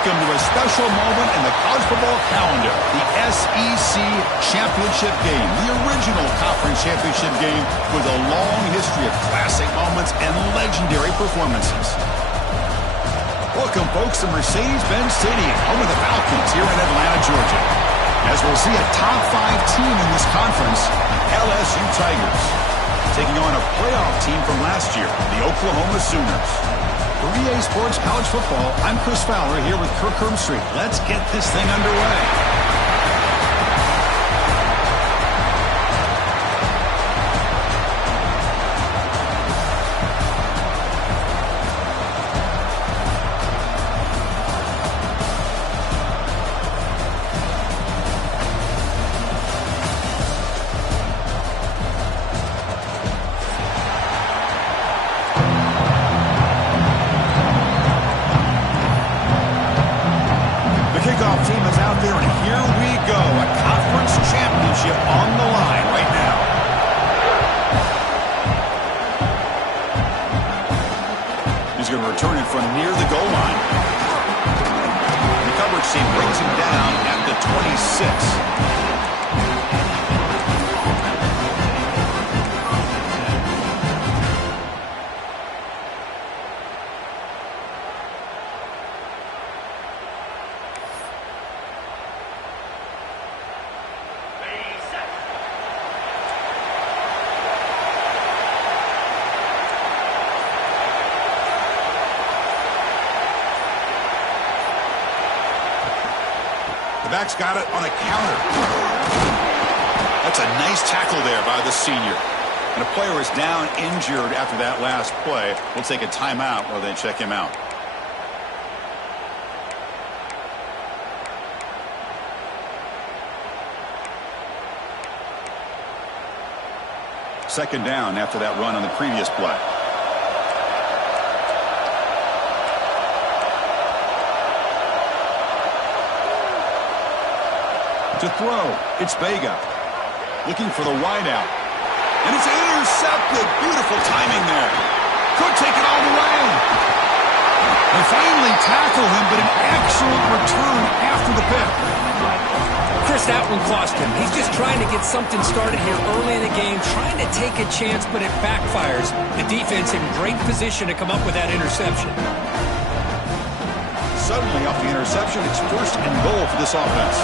Welcome to a special moment in the college football calendar, the SEC Championship Game, the original conference championship game with a long history of classic moments and legendary performances. Welcome, folks, to Mercedes-Benz Stadium, home of the Falcons here in Atlanta, Georgia, as we'll see a top 5 team in this conference, the LSU Tigers, taking on a playoff team from last year, the Oklahoma Sooners. For EA Sports College Football, I'm Chris Fowler here with Kirk Herbstreit. Let's get this thing underway. Team is out there, and here we go. A conference championship on the line right now. He's going to return it from near the goal line. The coverage team brings him down at the 26. The back's got it on a counter. That's a nice tackle there by the senior. And a player is down injured after that last play. We'll take a timeout while they check him out. Second down after that run on the previous play. To throw, it's Vega. Looking for the wideout. And it's intercepted. Beautiful timing there. Could take it all the way. They finally tackle him, but an excellent return after the pick. Chris, that one cost him. He's just trying to get something started here early in the game, trying to take a chance, but it backfires. The defense in great position to come up with that interception. Suddenly, off the interception, it's first and goal for this offense.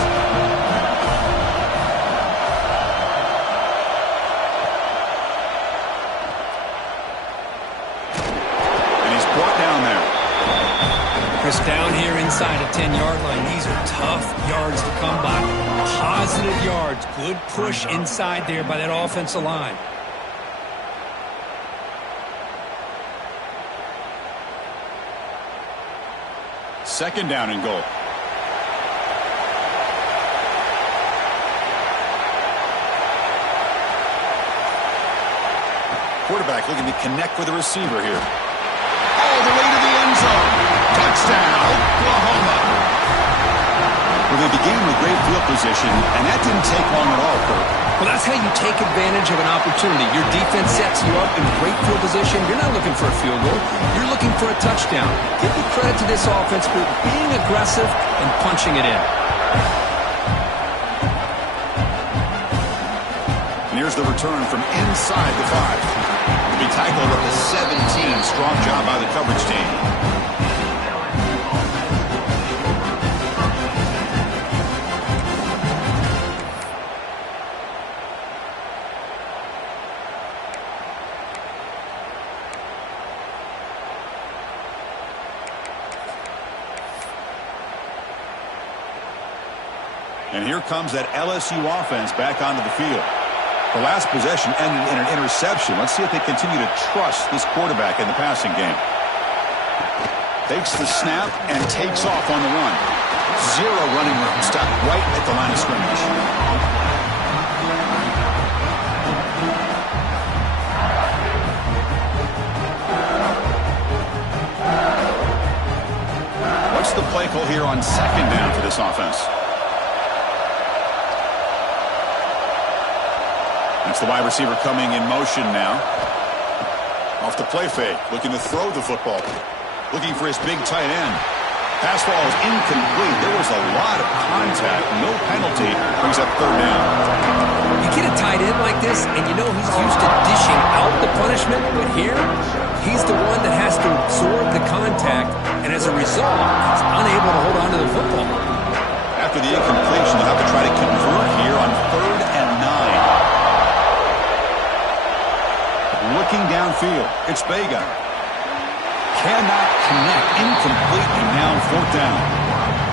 And he's brought down there. Chris, down here inside a 10-yard line, these are tough yards to come by. Positive yards. Good push inside there by that offensive line. Second down and goal. Quarterback looking to connect with the receiver here. All the way to the end zone. Touchdown, Oklahoma. Well, they began with great field position, and that didn't take long at all, Kirk. Well, that's how you take advantage of an opportunity. Your defense sets you up in great field position. You're not looking for a field goal. You're looking for a touchdown. Give the credit to this offense for being aggressive and punching it in. And here's the return from inside the 5. To be tackled at the 17. Strong job by the coverage team. And here comes that LSU offense back onto the field. The last possession ended in an interception. Let's see if they continue to trust this quarterback in the passing game. Takes the snap and takes off on the run. Zero running room. Stopped right at the line of scrimmage. What's the play call here on second down for this offense? That's the wide receiver coming in motion now. Off the play fake, looking to throw the football. Looking for his big tight end. Pass ball is incomplete. There was a lot of contact. No penalty. Brings up third down. You get a tight end like this, and you know he's used to dishing out the punishment, but here, he's the one that has to absorb the contact, and as a result, he's unable to hold on to the football. After the incompletion, they'll have to try to convert here on 3rd and 9. Looking downfield, it's Vega. Cannot connect, incomplete, and now 4th down.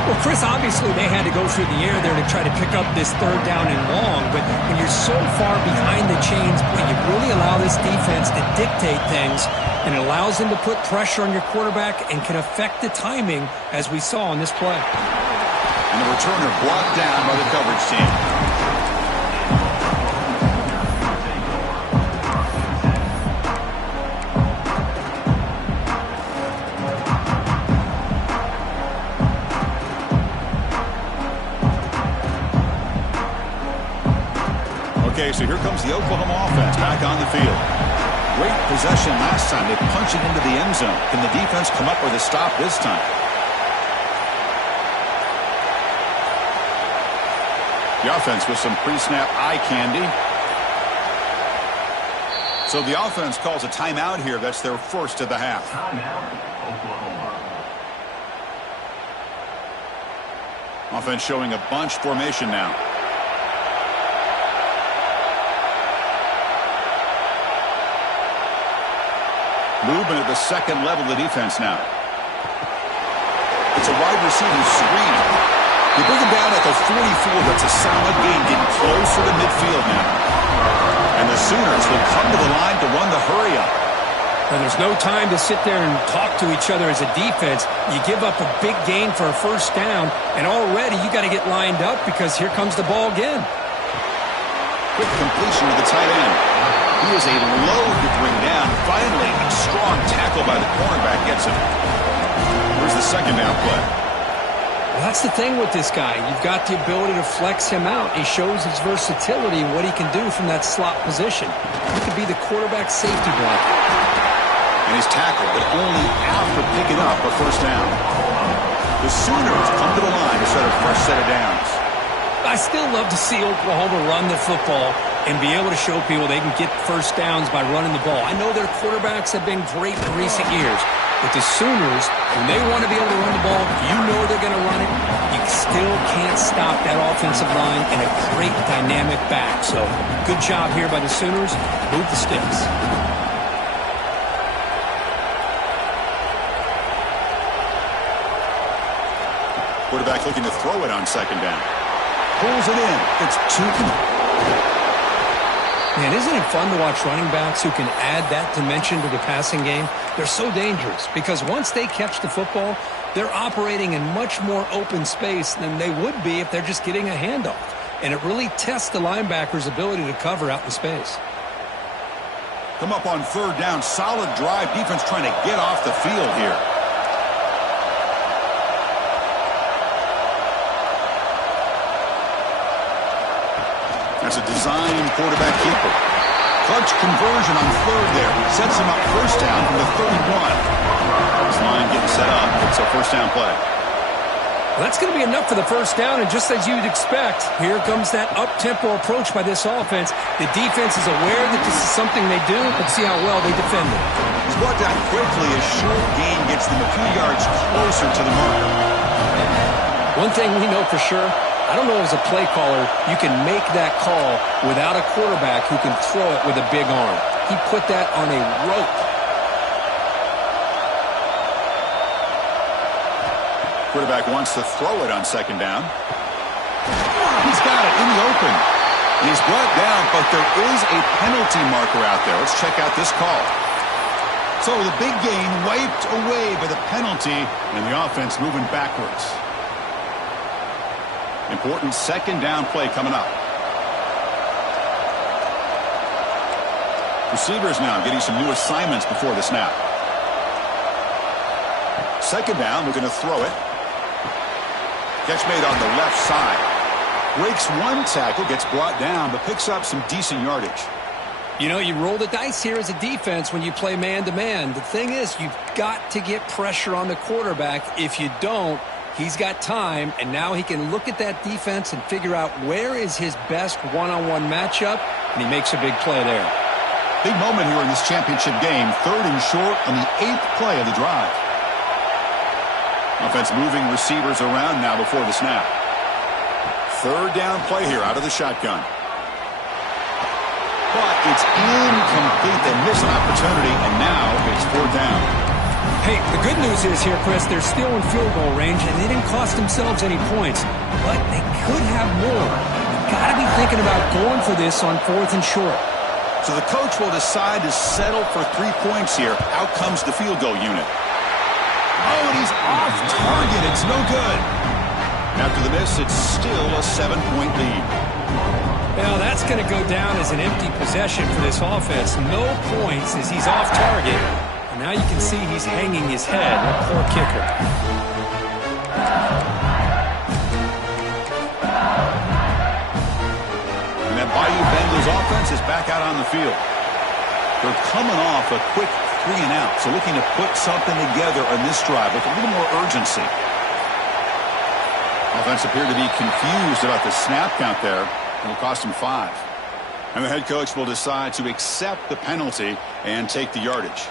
Well, Chris, obviously they had to go through the air there to try to pick up this 3rd down and long, but when you're so far behind the chains, you really allow this defense to dictate things, and it allows them to put pressure on your quarterback and can affect the timing, as we saw in this play. And the returner blocked down by the coverage team. Okay, so here comes the Oklahoma offense back on the field. Great possession last time. They punch it into the end zone. Can the defense come up with a stop this time? The offense with some pre-snap eye candy. So the offense calls a timeout here. That's their first of the half. Timeout, Oklahoma. Offense showing a bunch formation now. Movement at the second level of the defense now. It's a wide receiver screen. You bring him down at the 44. That's a solid gain, getting closer to midfield now. And the Sooners will come to the line to run the hurry-up. And there's no time to sit there and talk to each other as a defense. You give up a big gain for a 1st down, and already you got to get lined up because here comes the ball again. Quick completion to the tight end. He is a load to bring down. Finally, a strong tackle by the cornerback gets him. Where's the second down play? Well, that's the thing with this guy. You've got the ability to flex him out. He shows his versatility and what he can do from that slot position. He could be the quarterback safety blanket. And he's tackled, but only after picking up a 1st down. The Sooners come to the line to set a fresh set of downs. I still love to see Oklahoma run the football and be able to show people they can get 1st downs by running the ball. I know their quarterbacks have been great in recent years, but the Sooners, when they want to be able to run the ball, you know they're going to run it. You still can't stop that offensive line and a great dynamic back. So good job here by the Sooners. Move the sticks. Quarterback looking to throw it on 2nd down. Pulls it in. It's 2. Man, isn't it fun to watch running backs who can add that dimension to the passing game? They're so dangerous because once they catch the football, they're operating in much more open space than they would be if they're just getting a handoff. And it really tests the linebacker's ability to cover out in space. Come up on 3rd down. Solid drive. Defense trying to get off the field here. That's a designed quarterback keeper. Clutch conversion on 3rd there. Sets him up 1st down from the 31. This line getting set up. It's a 1st down play. Well, that's going to be enough for the 1st down, and just as you'd expect, here comes that up-tempo approach by this offense. The defense is aware that this is something they do, but see how well they defend it. He's brought down quickly. A short gain gets them a few yards closer to the marker. One thing we know for sure, I don't know as a play caller, you can make that call without a quarterback who can throw it with a big arm. He put that on a rope. Quarterback wants to throw it on 2nd down. He's got it in the open. And he's brought down, but there is a penalty marker out there. Let's check out this call. So the big gain wiped away by the penalty, and the offense moving backwards. Important 2nd down play coming up. Receivers now getting some new assignments before the snap. 2nd down, we're going to throw it. Catch made on the left side. Breaks one tackle, gets brought down, but picks up some decent yardage. You know, you roll the dice here as a defense when you play man-to-man. The thing is, you've got to get pressure on the quarterback. If you don't, he's got time, and now he can look at that defense and figure out where is his best one-on-one matchup, and he makes a big play there. Big moment here in this championship game. 3rd and short on the 8th play of the drive. Offense moving receivers around now before the snap. 3rd down play here out of the shotgun. But it's incomplete. They miss an opportunity, and now it's 4th down. Hey, the good news is here, Chris, they're still in field goal range, and they didn't cost themselves any points. But they could have more. You've got to be thinking about going for this on 4th and short. So the coach will decide to settle for 3 points here. Out comes the field goal unit. Oh, and he's off target. It's no good. After the miss, it's still a 7-point lead. Well, that's going to go down as an empty possession for this offense. No points as he's off target. And now you can see he's hanging his head. That poor kicker. And that Bayou Bengals offense is back out on the field. They're coming off a quick 3-and-out, so looking to put something together on this drive with a little more urgency. Offense appeared to be confused about the snap count there. It'll cost him 5. And the head coach will decide to accept the penalty and take the yardage.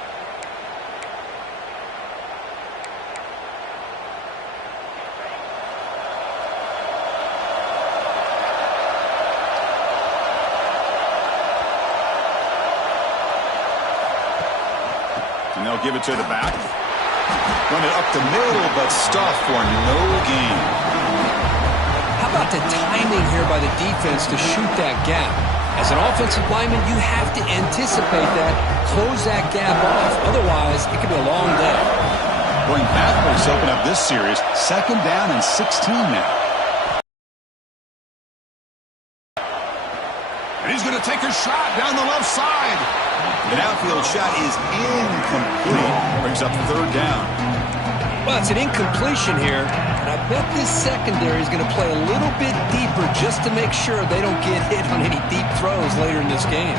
And they'll give it to the back. Run it up the middle, but stuff for no gain. How about the timing here by the defense to shoot that gap? As an offensive lineman, you have to anticipate that, close that gap off. Otherwise, it could be a long day. Going backwards to open up this series. 2nd down and 16 now. And he's going to take a shot down the left side. The outfield shot is incomplete. Brings up 3rd down. Well, it's an incompletion here, and I bet this secondary is going to play a little bit deeper just to make sure they don't get hit on any deep throws later in this game.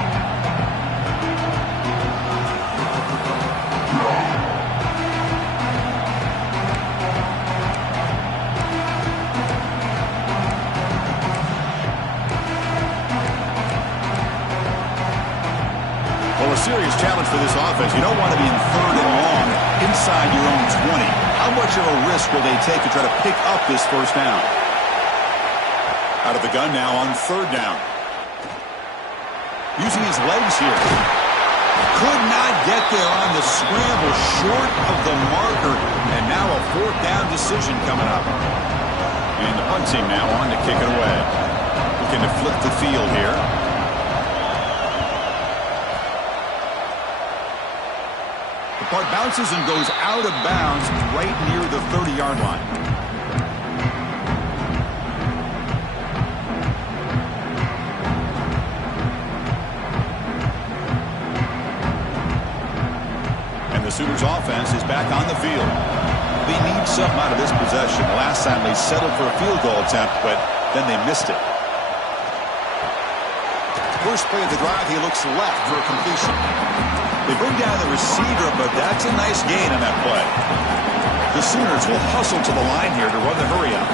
Well, a serious challenge for this offense. You don't want to be in 3rd and long inside your own 20. How much of a risk will they take to try to pick up this 1st down? Out of the gun now on 3rd down. Using his legs here. Could not get there on the scramble, short of the marker. And now a 4th down decision coming up. And the punt team now on to kick it away. Looking to flip the field here. The punt bounces and goes out of bounds right near the 30-yard line. And the Sooners offense is back on the field. They need something out of this possession. Last time they settled for a field goal attempt, but then they missed it. First play of the drive, he looks left for a completion. They bring down the receiver, but that's a nice gain on that play. The Sooners will hustle to the line here to run the hurry-up.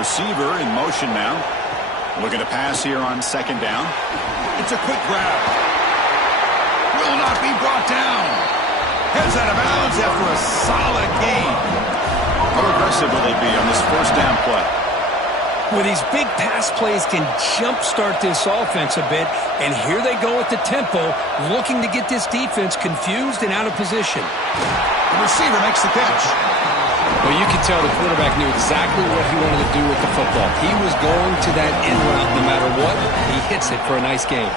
Receiver in motion now. Looking to pass here on 2nd down. It's a quick grab. Will not be brought down. Heads out of bounds after a solid gain. How aggressive will they be on this 1st down play? Well, these big pass plays can jumpstart this offense a bit, and here they go at the tempo, looking to get this defense confused and out of position. The receiver makes the catch. Well, you can tell the quarterback knew exactly what he wanted to do with the football. He was going to that end route no matter what. He hits it for a nice gain.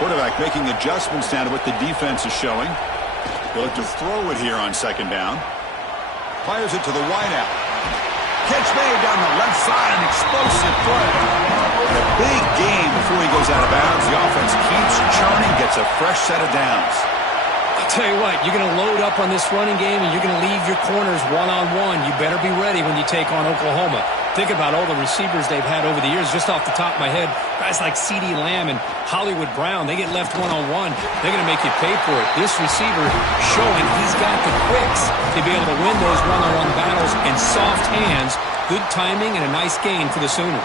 Quarterback making adjustments down to what the defense is showing. He'll look to throw it here on 2nd down. Fires it to the wideout. Catch made down the left side, an explosive play. And a big gain before he goes out of bounds. The offense keeps churning, gets a fresh set of downs. I'll tell you what, you're going to load up on this running game, and you're going to leave your corners one-on-one. You better be ready when you take on Oklahoma. Think about all the receivers they've had over the years. Just off the top of my head, guys like CeeDee Lamb and Hollywood Brown, they get left one-on-one. They're going to make you pay for it. This receiver showing he's got the quicks to be able to win those one-on-one battles in soft hands. Good timing and a nice gain for the Sooners.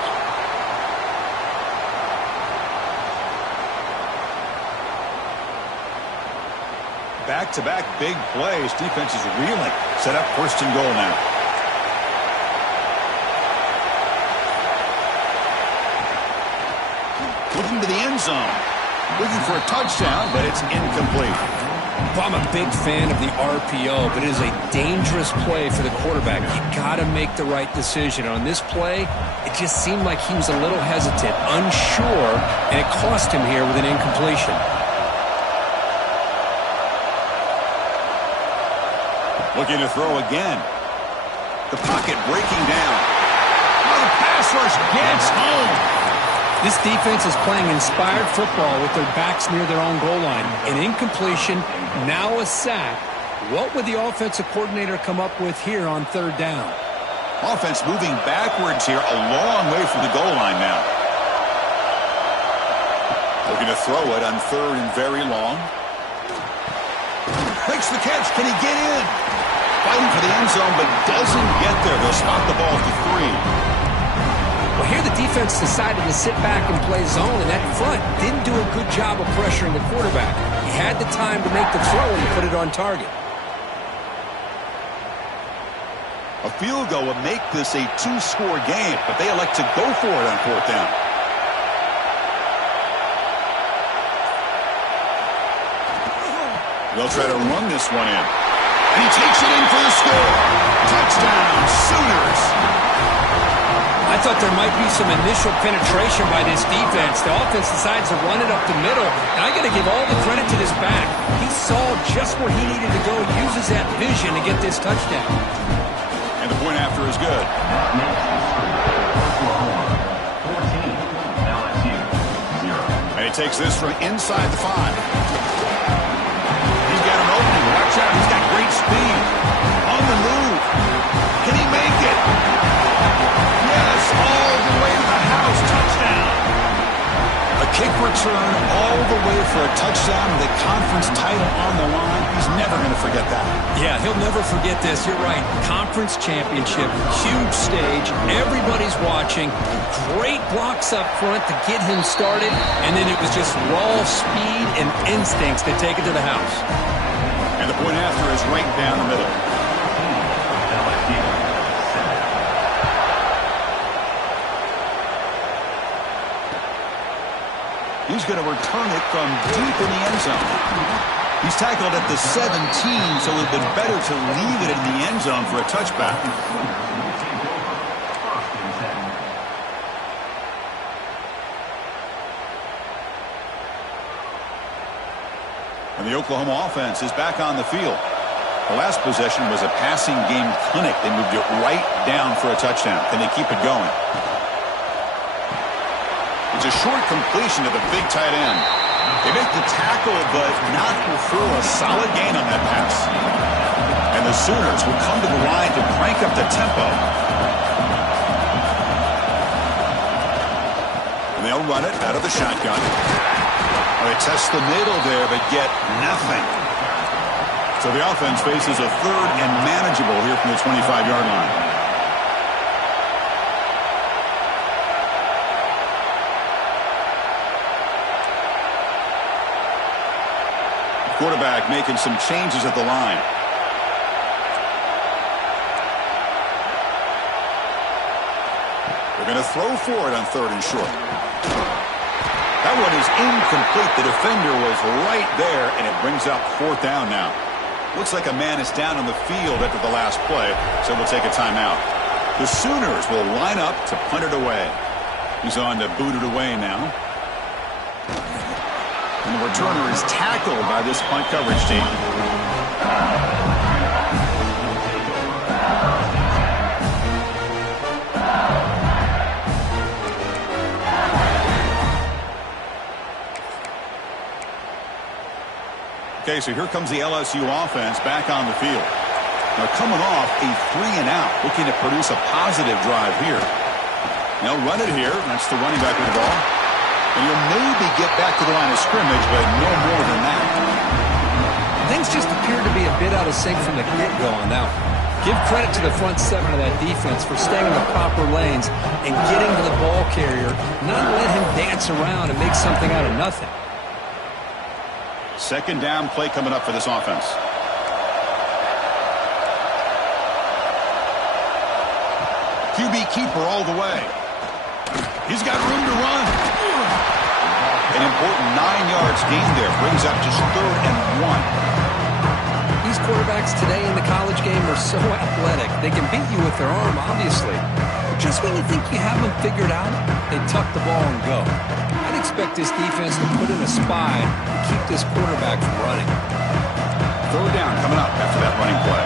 Back-to-back big plays. Defense is reeling. Set up first and goal now. Looking to the end zone. Looking for a touchdown, but it's incomplete. Well, I'm a big fan of the RPO, but it is a dangerous play for the quarterback. You got to make the right decision. On this play, it just seemed like he was a little hesitant, unsure, and it cost him here with an incompletion. Looking to throw again. The pocket breaking down. Oh, the pass rush gets home. This defense is playing inspired football with their backs near their own goal line. An incompletion, now a sack. What would the offensive coordinator come up with here on third down? Offense moving backwards here, a long way from the goal line now. Looking to throw it on third and very long. Makes the catch. Can he get in? Fighting for the end zone, but doesn't get there. They'll spot the ball at 3. Well, here the defense decided to sit back and play zone, and that front didn't do a good job of pressuring the quarterback. He had the time to make the throw and put it on target. A field goal would make this a 2-score game, but they elect to go for it on fourth down. They'll try to run this one in. And he takes it in for the score. Touchdown, Sooners. I thought there might be some initial penetration by this defense. The offense decides to run it up the middle. And I got to give all the credit to this back. He saw just where he needed to go, uses that vision to get this touchdown. And the point after is good. Oklahoma 14, LSU 0. And he takes this from inside the 5. He's got an opening. Watch out. He's got great speed. On the move. Can he make it? Yes, all the way to the house. Touchdown. A kick return all the way for a touchdown with a conference title on the line. He's never going to forget that. Yeah, he'll never forget this. You're right. Conference championship, huge stage. Everybody's watching. Great blocks up front to get him started. And then it was just raw speed and instincts to take it to the house. And the point after is right down the middle. LSU 7. He's going to return it from deep in the end zone. He's tackled at the 17, so it would have been better to leave it in the end zone for a touchback. And the Oklahoma offense is back on the field. The last possession was a passing game clinic. They moved it right down for a touchdown. Can they keep it going? It's a short completion to the big tight end. They make the tackle, but not before a solid gain on that pass. And the Sooners will come to the line to crank up the tempo. And they'll run it out of the shotgun. They test the middle there, but get nothing. So the offense faces a third and manageable here from the 25-yard line. Quarterback making some changes at the line. They're going to throw for it on third and short. That one is incomplete. The defender was right there, and it brings up fourth down now. Looks like a man is down on the field after the last play, so we'll take a timeout. The Sooners will line up to punt it away. He's on to boot it away now. And the returner is tackled by this punt coverage team. Okay, so here comes the LSU offense back on the field. They're coming off a 3-and-out, looking to produce a positive drive here. They'll run it here. That's the running back with the ball. And you'll maybe get back to the line of scrimmage, but no more than that. Things just appear to be a bit out of sync from the get-go on that one. Give credit to the front seven of that defense for staying in the proper lanes and getting to the ball carrier, not let him dance around and make something out of nothing. Second down play coming up for this offense. QB keeper all the way. He's got room to run. An important 9 yards gain there. Brings up just 3rd and 1. These quarterbacks today in the college game are so athletic. They can beat you with their arm, obviously. But just when you think you have them figured out, they tuck the ball and go. I'd expect this defense to put in a spy to keep this quarterback from running. Third down coming up after that running play.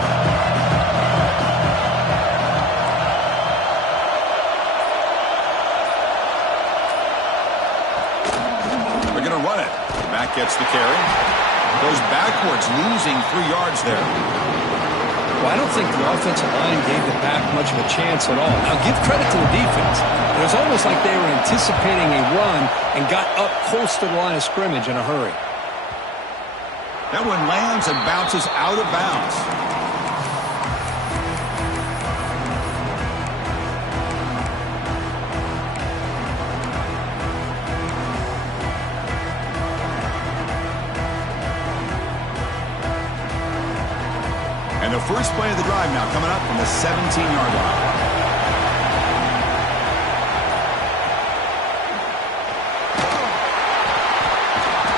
They're going to run it. The back gets the carry. Goes backwards, losing 3 yards there. Well, I don't think the offensive line gave the back much of a chance at all. Now, give credit to the defense. It was almost like they were anticipating a run and got up close to the line of scrimmage in a hurry. That one lands and bounces out of bounds. And the first play of the drive now coming up from the 17-yard line.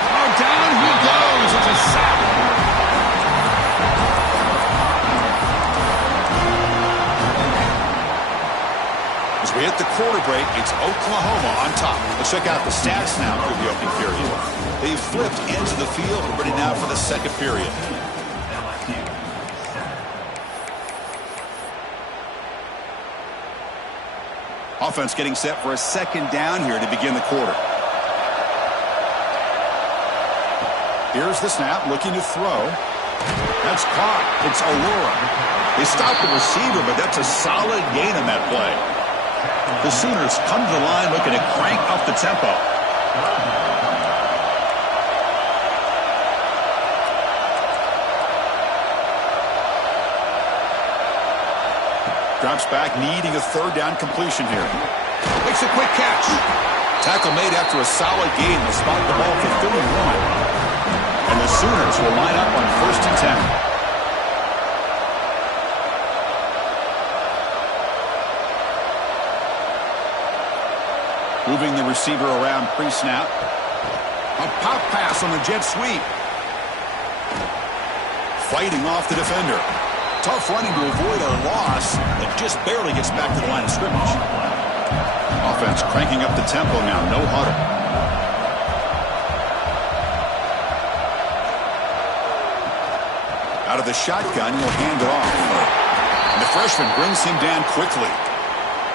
Oh, down he goes. It's a sack. As we hit the quarter break, it's Oklahoma on top. Let's check out the stats now through the opening period. They've flipped into the field. We're ready now for the second period. Offense getting set for a second down here to begin the quarter. Here's the snap, looking to throw. That's caught. It's Aurora. They stopped the receiver, but that's a solid gain on that play. The Sooners come to the line looking to crank up the tempo. Drops back, needing a third down completion here. Makes a quick catch. Tackle made after a solid gain. They'll spot the ball for 31. And the Sooners will line up on 1st and 10. Moving the receiver around pre-snap. A pop pass on the jet sweep. Fighting off the defender. Tough running to avoid a loss, but just barely gets back to the line of scrimmage. Offense cranking up the tempo now, no huddle. Out of the shotgun, he'll hand it off. And the freshman brings him down quickly.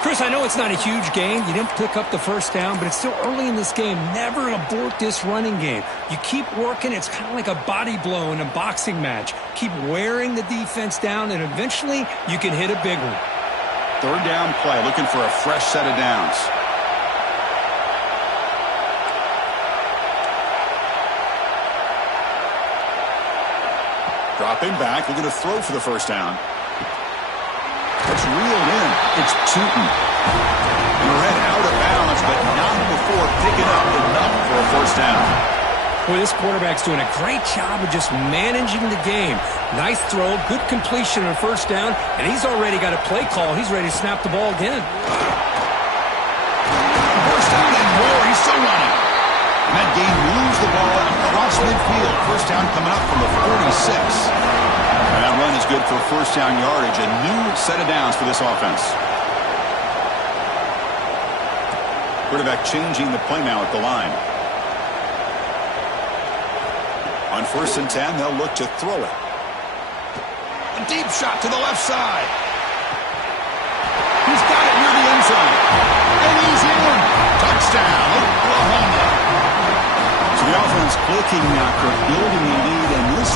Chris, I know it's not a huge gain. You didn't pick up the first down, but it's still early in this game. Never abort this running game. You keep working. It's kind of like a body blow in a boxing match. Keep wearing the defense down, and eventually you can hit a big one. Third down play, looking for a fresh set of downs. Dropping back, looking to throw for the first down. It's reeled in. It's Tootin. And ran out of bounds, but not before picking up enough for a first down. Boy, this quarterback's doing a great job of just managing the game. Nice throw, good completion on first down, and he's already got a play call. He's ready to snap the ball again. First down and more. He's still running. And that game moves the ball across midfield. First down coming up from the 46. And that run is good for first down yardage. A new set of downs for this offense. Quarterback changing the play now at the line. On 1st and 10, they'll look to throw it. A deep shot to the left side. He's got it near the end zone. And he's in. Touchdown, Oklahoma. So the offense clicking after building a lead, and this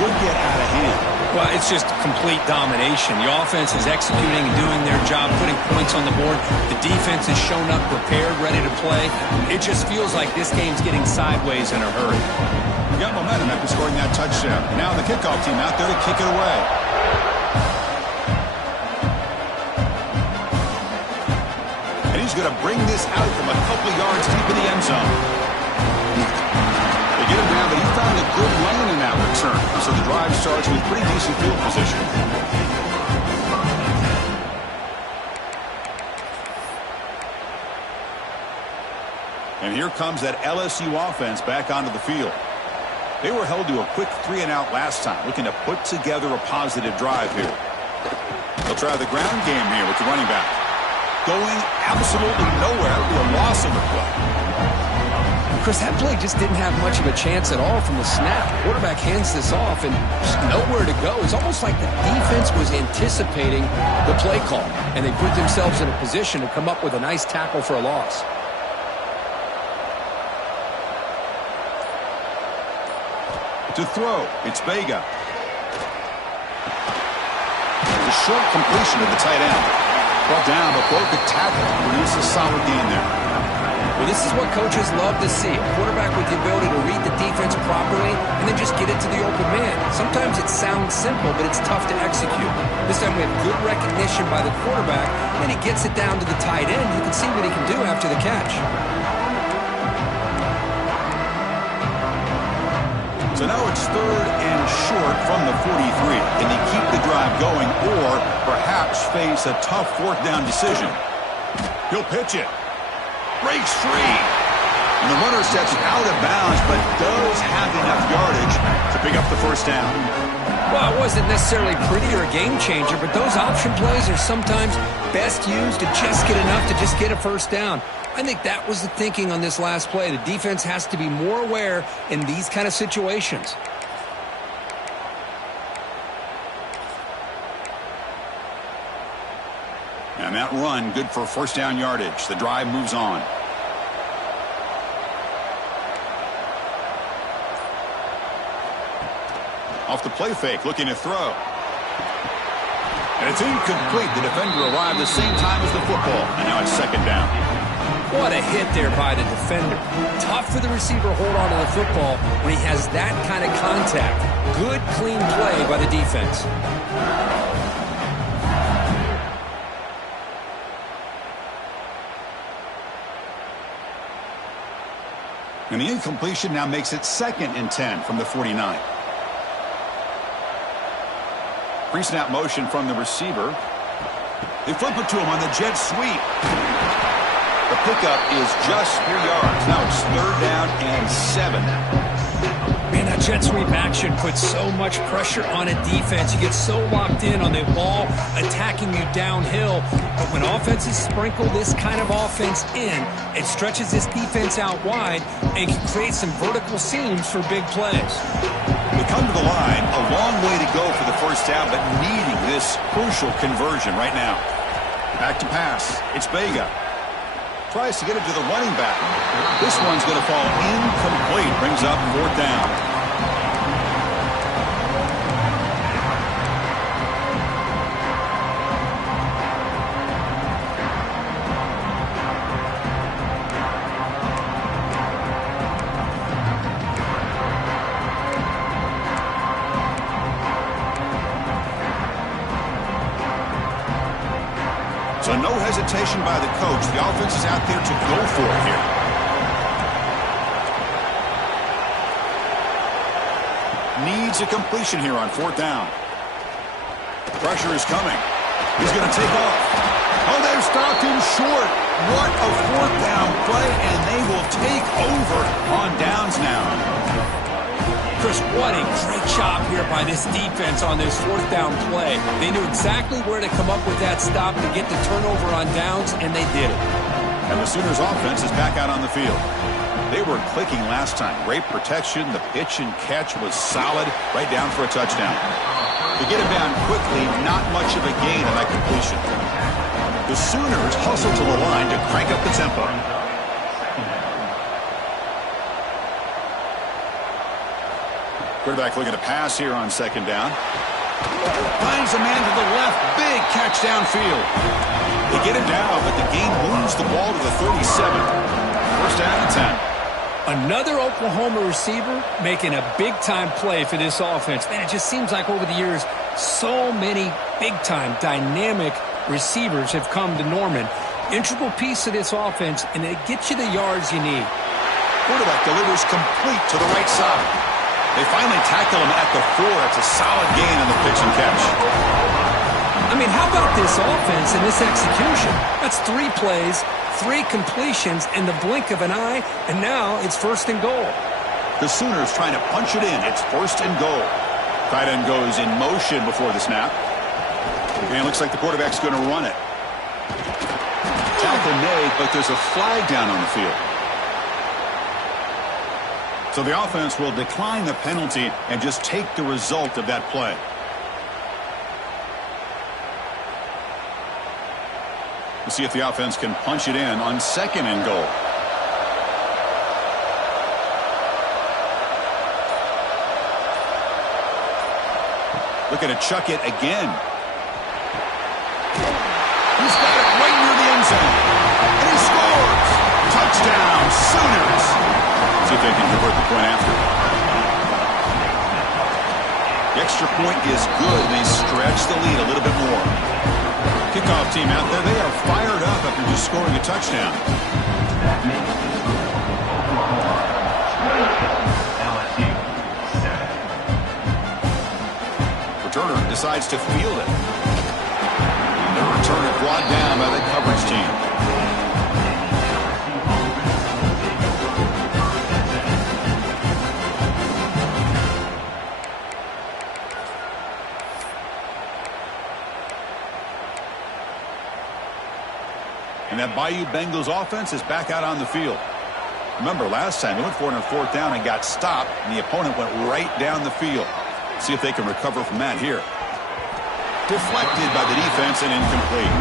could get out of hand. Well, it's just complete domination. The offense is executing and doing their job, putting points on the board. The defense has shown up prepared, ready to play. It just feels like this game's getting sideways in a hurry. You got momentum after scoring that touchdown. Now the kickoff team out there to kick it away. And he's going to bring this out from a couple yards deep in the end zone. They get him down, but he found a good lane in that return. So the drive starts with pretty decent field position. And here comes that LSU offense back onto the field. They were held to a quick 3-and-out last time, looking to put together a positive drive here. They'll try the ground game here with the running back. Going absolutely nowhere with a loss of the play. Chris, that play just didn't have much of a chance at all from the snap. The quarterback hands this off and just nowhere to go. It's almost like the defense was anticipating the play call, and they put themselves in a position to come up with a nice tackle for a loss. To throw, it's Vega. The short completion of the tight end. Brought down, but broke the tackle. Produced a solid gain there. Well, this is what coaches love to see. A quarterback with the ability to read the defense properly and then just get it to the open man. Sometimes it sounds simple, but it's tough to execute. This time we have good recognition by the quarterback, and he gets it down to the tight end. You can see what he can do after the catch. So now it's 3rd and short from the 43. Can they keep the drive going or perhaps face a tough 4th down decision? He'll pitch it. Breaks free. And the runner steps out of bounds but does have enough yardage to pick up the 1st down. Well, it wasn't necessarily pretty or a game changer, but those option plays are sometimes best used to just get enough to just get a 1st down. I think that was the thinking on this last play. The defense has to be more aware in these kind of situations. And that run, good for 1st down yardage. The drive moves on. Off the play fake, looking to throw. And it's incomplete. The defender arrived the same time as the football. And now it's 2nd down. What a hit there by the defender. Tough for the receiver to hold on to the football when he has that kind of contact. Good, clean play by the defense. And the incompletion now makes it 2nd and 10 from the 49. Pre-snap motion from the receiver. They flip it to him on the jet sweep. The pickup is just 3 yards. Now it's 3rd down and 7. Man, that jet sweep action puts so much pressure on a defense. You get so locked in on the ball attacking you downhill. But when offenses sprinkle this kind of offense in, it stretches this defense out wide and can create some vertical seams for big plays. They come to the line, a long way to go for the 1st down, but needing this crucial conversion right now. Back to pass. It's Vega. Tries to get it to the running back. This one's going to fall incomplete. Brings up 4th down. So no hesitation by the coach. The offense is out there to go for it here. Needs a completion here on 4th down. Pressure is coming. He's going to take off. Oh, they've stopped him short. What a 4th down play, and they will take over on downs now. Chris, what a great job here by this defense on this 4th down play. They knew exactly where to come up with that stop to get the turnover on downs, and they did it. And the Sooners offense is back out on the field. They were clicking last time. Great protection. The pitch and catch was solid. Right down for a touchdown. To get him down quickly, not much of a gain on that completion. The Sooners hustle to the line to crank up the tempo. Quarterback looking to pass here on second down. Finds a man to the left. Big catch downfield. They get it down, but the game moves the ball to the 37. First down and 10. Another Oklahoma receiver making a big-time play for this offense. Man, it just seems like over the years, so many big-time, dynamic receivers have come to Norman. Integral piece of this offense, and it gets you the yards you need. Quarterback delivers complete to the right side. They finally tackle him at the 4. It's a solid gain on the pitch and catch. I mean, how about this offense and this execution? That's 3 plays, 3 completions in the blink of an eye, and now it's first and goal. The Sooners trying to punch it in. It's first and goal. Tight end goes in motion before the snap. And it looks like the quarterback's going to run it. Tackle made, but there's a flag down on the field. So the offense will decline the penalty and just take the result of that play. We'll see if the offense can punch it in on second and goal. Looking to chuck it again. He's got it right near the end zone. And he scores! Touchdown, Sooners! See if they can convert the point after. The extra point is good. They stretch the lead a little bit more. Kickoff team out there. They are fired up after just scoring a touchdown. LSU 7. Returner decides to field it. The returner brought down by the coverage team. And that Bayou Bengals offense is back out on the field. Remember, last time they went for it on 4th down and got stopped, and the opponent went right down the field. See if they can recover from that here. Deflected by the defense and incomplete.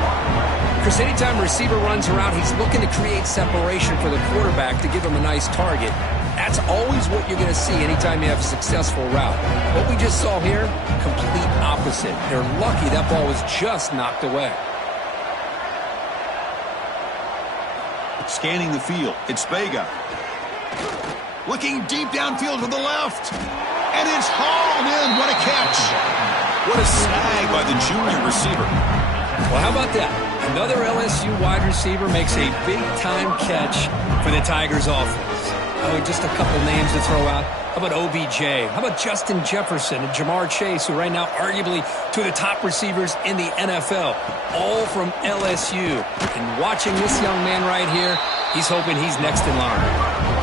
Chris, anytime a receiver runs around, he's looking to create separation for the quarterback to give him a nice target. That's always what you're going to see anytime you have a successful route. What we just saw here, complete opposite. They're lucky that ball was just knocked away. Scanning the field, it's Vega. Looking deep downfield to the left. And it's hauled in. What a catch. What a snag by the junior receiver. Well, how about that? Another LSU wide receiver makes a big-time catch for the Tigers offense. Oh, just a couple names to throw out. How about OBJ? How about Justin Jefferson and Jamar Chase, who right now arguably two of the top receivers in the NFL, all from LSU. And watching this young man right here, he's hoping he's next in line.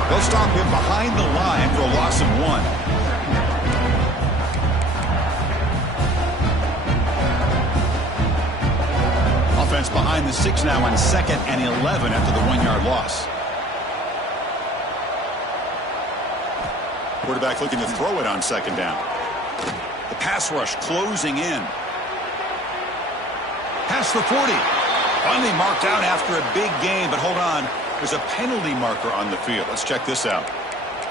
They'll stop him behind the line for a loss of 1. Offense behind the 6 now on 2nd and 11 after the 1-yard loss. Quarterback looking to throw it on 2nd down. The pass rush closing in. Past the 40. Finally marked out after a big gain, but hold on. There's a penalty marker on the field. Let's check this out.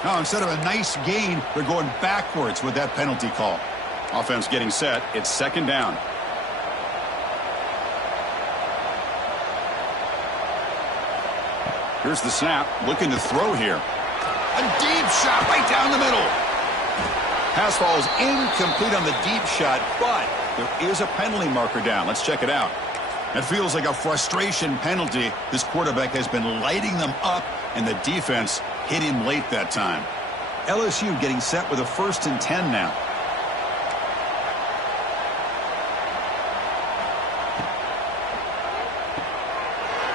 Now, instead of a nice gain, they're going backwards with that penalty call. Offense getting set. It's 2nd down. Here's the snap. Looking to throw here. A deep shot right down the middle. Pass falls incomplete on the deep shot, but there is a penalty marker down. Let's check it out. It feels like a frustration penalty. This quarterback has been lighting them up, and the defense hit him late that time. LSU getting set with a 1st and 10 now.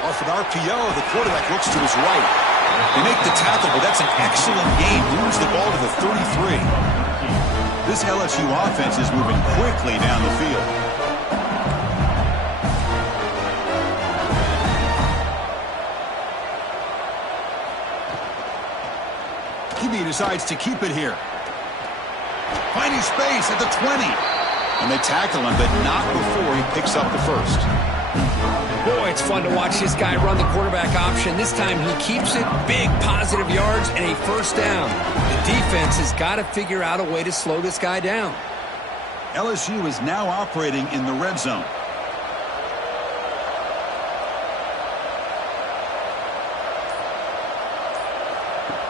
Off an RPO, the quarterback looks to his right. They make the tackle, but that's an excellent gain. Moves the ball to the 33. This LSU offense is moving quickly down the field. QB decides to keep it here. Finding space at the 20. And they tackle him, but not before he picks up the 1st. Boy, it's fun to watch this guy run the quarterback option. This time he keeps it, big positive yards, and a first down. The defense has got to figure out a way to slow this guy down. LSU is now operating in the red zone.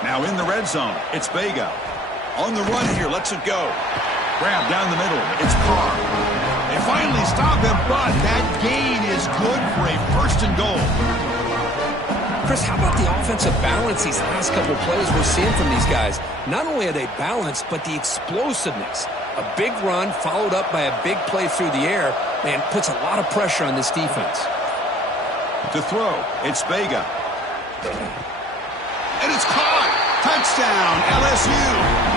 Now in the red zone, it's Vega. On the run here, lets it go. Grab down the middle, it's Carr. They finally stop him, but that gain is good for a first and goal. Chris, how about the offensive balance these last couple plays we're seeing from these guys? Not only are they balanced, but the explosiveness. A big run followed up by a big play through the air, man, puts a lot of pressure on this defense. To throw, it's Vega. And it's caught! Touchdown, LSU!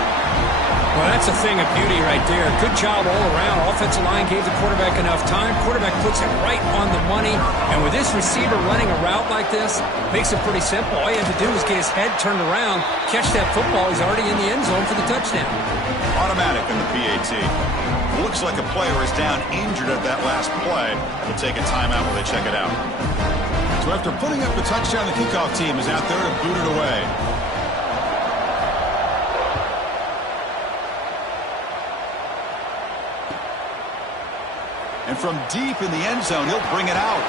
Well, that's a thing of beauty right there. Good job all around. Offensive line gave the quarterback enough time. Quarterback puts it right on the money. And with this receiver running a route like this, makes it pretty simple. All you have to do is get his head turned around, catch that football. He's already in the end zone for the touchdown. Automatic in the PAT. Looks like a player is down injured at that last play. We'll take a timeout while they check it out. So after putting up the touchdown, the kickoff team is out there to boot it away. And from deep in the end zone, he'll bring it out.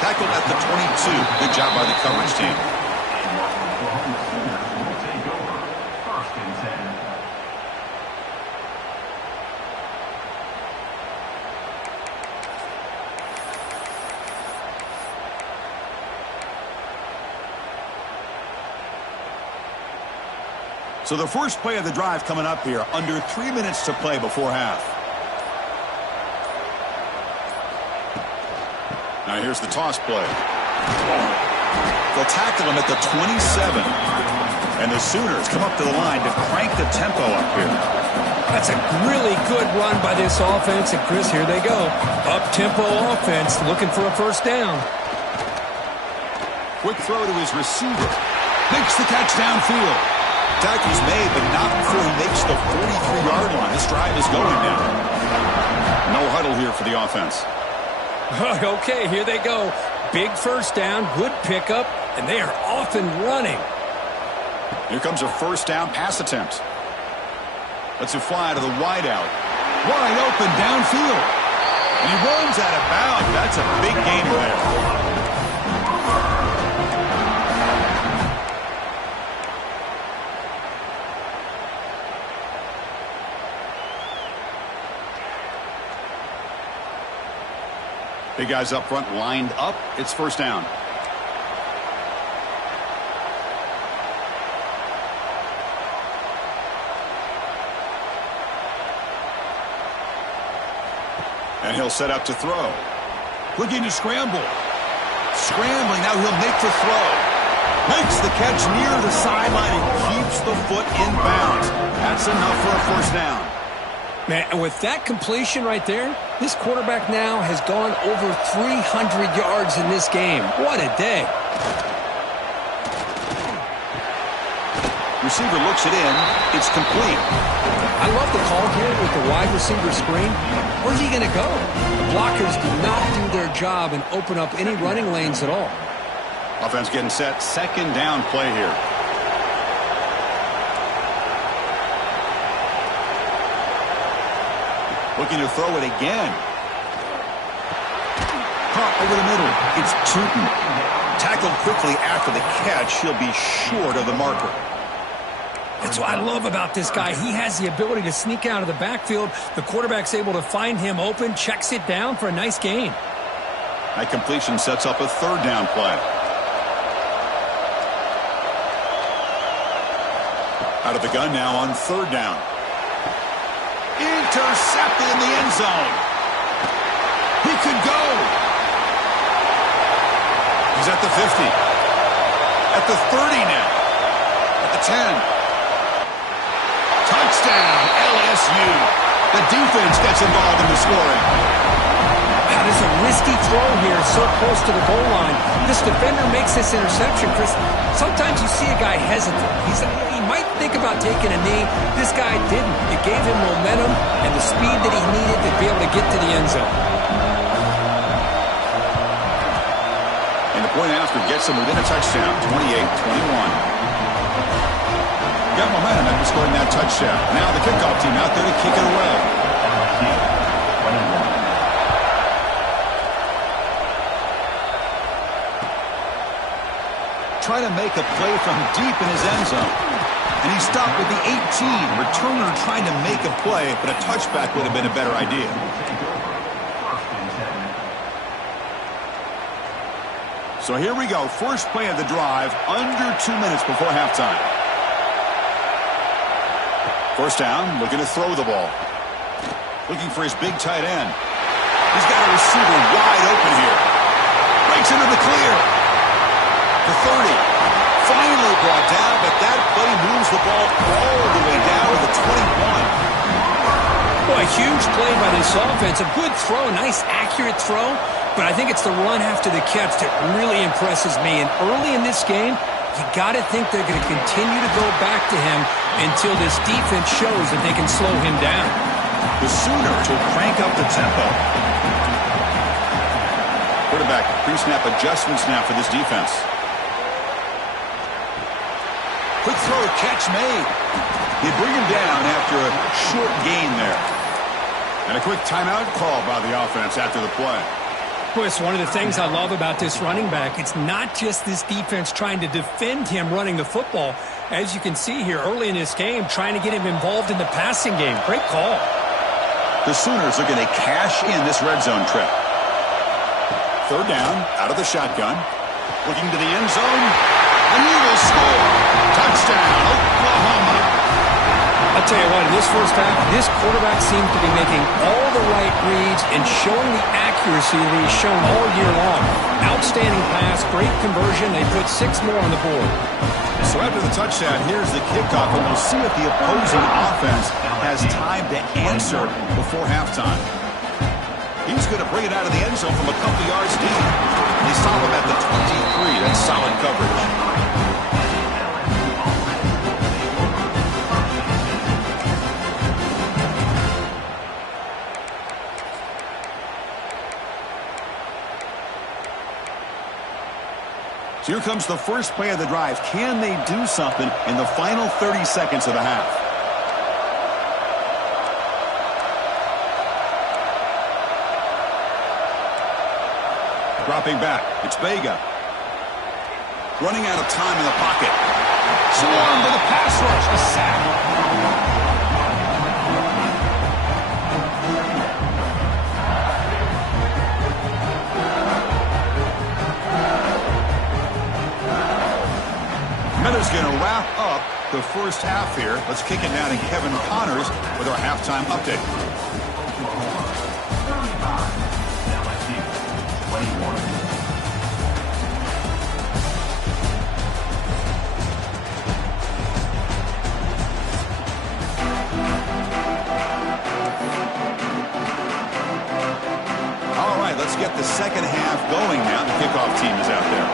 Tackled at the 22. Good job by the coverage team. First and 10. So the first play of the drive coming up here. Under 3 minutes to play before half. Now here's the toss play. They'll tackle him at the 27. And the Sooners come up to the line to crank the tempo up here. That's a really good run by this offense. And Chris, here they go. Up-tempo offense looking for a first down. Quick throw to his receiver. Makes the catch downfield. Tackle's made, but not before he makes the 43-yard line. This drive is going now. No huddle here for the offense. Okay, here they go. Big first down, good pickup, and they are off and running. Here comes a first down pass attempt. Lets it fly to the wideout. Wide open downfield. And he runs out of bounds. That's a big gain there. Big guys up front lined up. It's first down. And he'll set up to throw. Looking to scramble. Scrambling. Now he'll make the throw. Makes the catch near the sideline and keeps the foot in bounds. That's enough for a first down. Man, and with that completion right there, this quarterback now has gone over 300 yards in this game. What a day. Receiver looks it in. It's complete. I love the call here with the wide receiver screen. Where's he going to go? The blockers do not do their job and open up any running lanes at all. Offense getting set. Second down play here. Looking to throw it again. Caught over the middle. It's Tootin. Tackled quickly after the catch. He'll be short of the marker. That's what I love about this guy. He has the ability to sneak out of the backfield. The quarterback's able to find him open, checks it down for a nice gain. That completion sets up a third down play. Out of the gun now on third down. Intercepted in the end zone. He could go. He's at the 50. At the 30 now. At the 10. Touchdown, LSU. The defense gets involved in the scoring. Wow, there's a risky throw here so close to the goal line. This defender makes this interception, Chris. Sometimes you see a guy hesitant. He might think about taking a knee. This guy didn't. It gave him momentum and the speed that he needed to be able to get to the end zone. point after gets them within a touchdown, 28-21. Got momentum after scoring that touchdown. Now the kickoff team out there to kick it away. Try to make a play from deep in his end zone. And he stopped with the 18. Returner trying to make a play, but a touchback would have been a better idea. So here we go. First play of the drive, under 2 minutes before halftime. First down, looking to throw the ball. Looking for his big tight end. He's got a receiver wide open here. Breaks into the clear. The 30. Finally brought down, but that play moves the ball all the way down to the 21. Boy, huge play by this offense. A good throw, nice accurate throw. But I think it's the run after the catch that really impresses me. And early in this game, you got to think they're going to continue to go back to him until this defense shows that they can slow him down. The Sooners will crank up the tempo. Quarterback pre-snap adjustments now for this defense. Quick throw, catch made. They bring him down after a short gain there. And a quick timeout call by the offense after the play. Boy, it's one of the things I love about this running back. It's not just this defense trying to defend him running the football. As you can see here early in this game, trying to get him involved in the passing game. Great call. The Sooners are going to cash in this red zone trip. Third down, out of the shotgun. Looking to the end zone. And he will score. Touchdown, Oklahoma. I'll tell you what, in this first half, this quarterback seems to be making all the right reads and showing the accuracy that he's shown all year long. Outstanding pass, great conversion. They put 6 more on the board. So after the touchdown, here's the kickoff, and we'll see if the opposing offense has time to answer before halftime. He's going to bring it out of the end zone from a couple yards deep. They stop him at the 23. That's solid coverage. So here comes the first play of the drive. Can they do something in the final 30 seconds of the half? Dropping back. It's Vega. Running out of time in the pocket. Swarm to the pass rush. A sack. Is going to wrap up the first half here. Let's kick it down to Kevin Connors with our halftime update. LSU 21. All right, let's get the second half going now. The kickoff team is out there.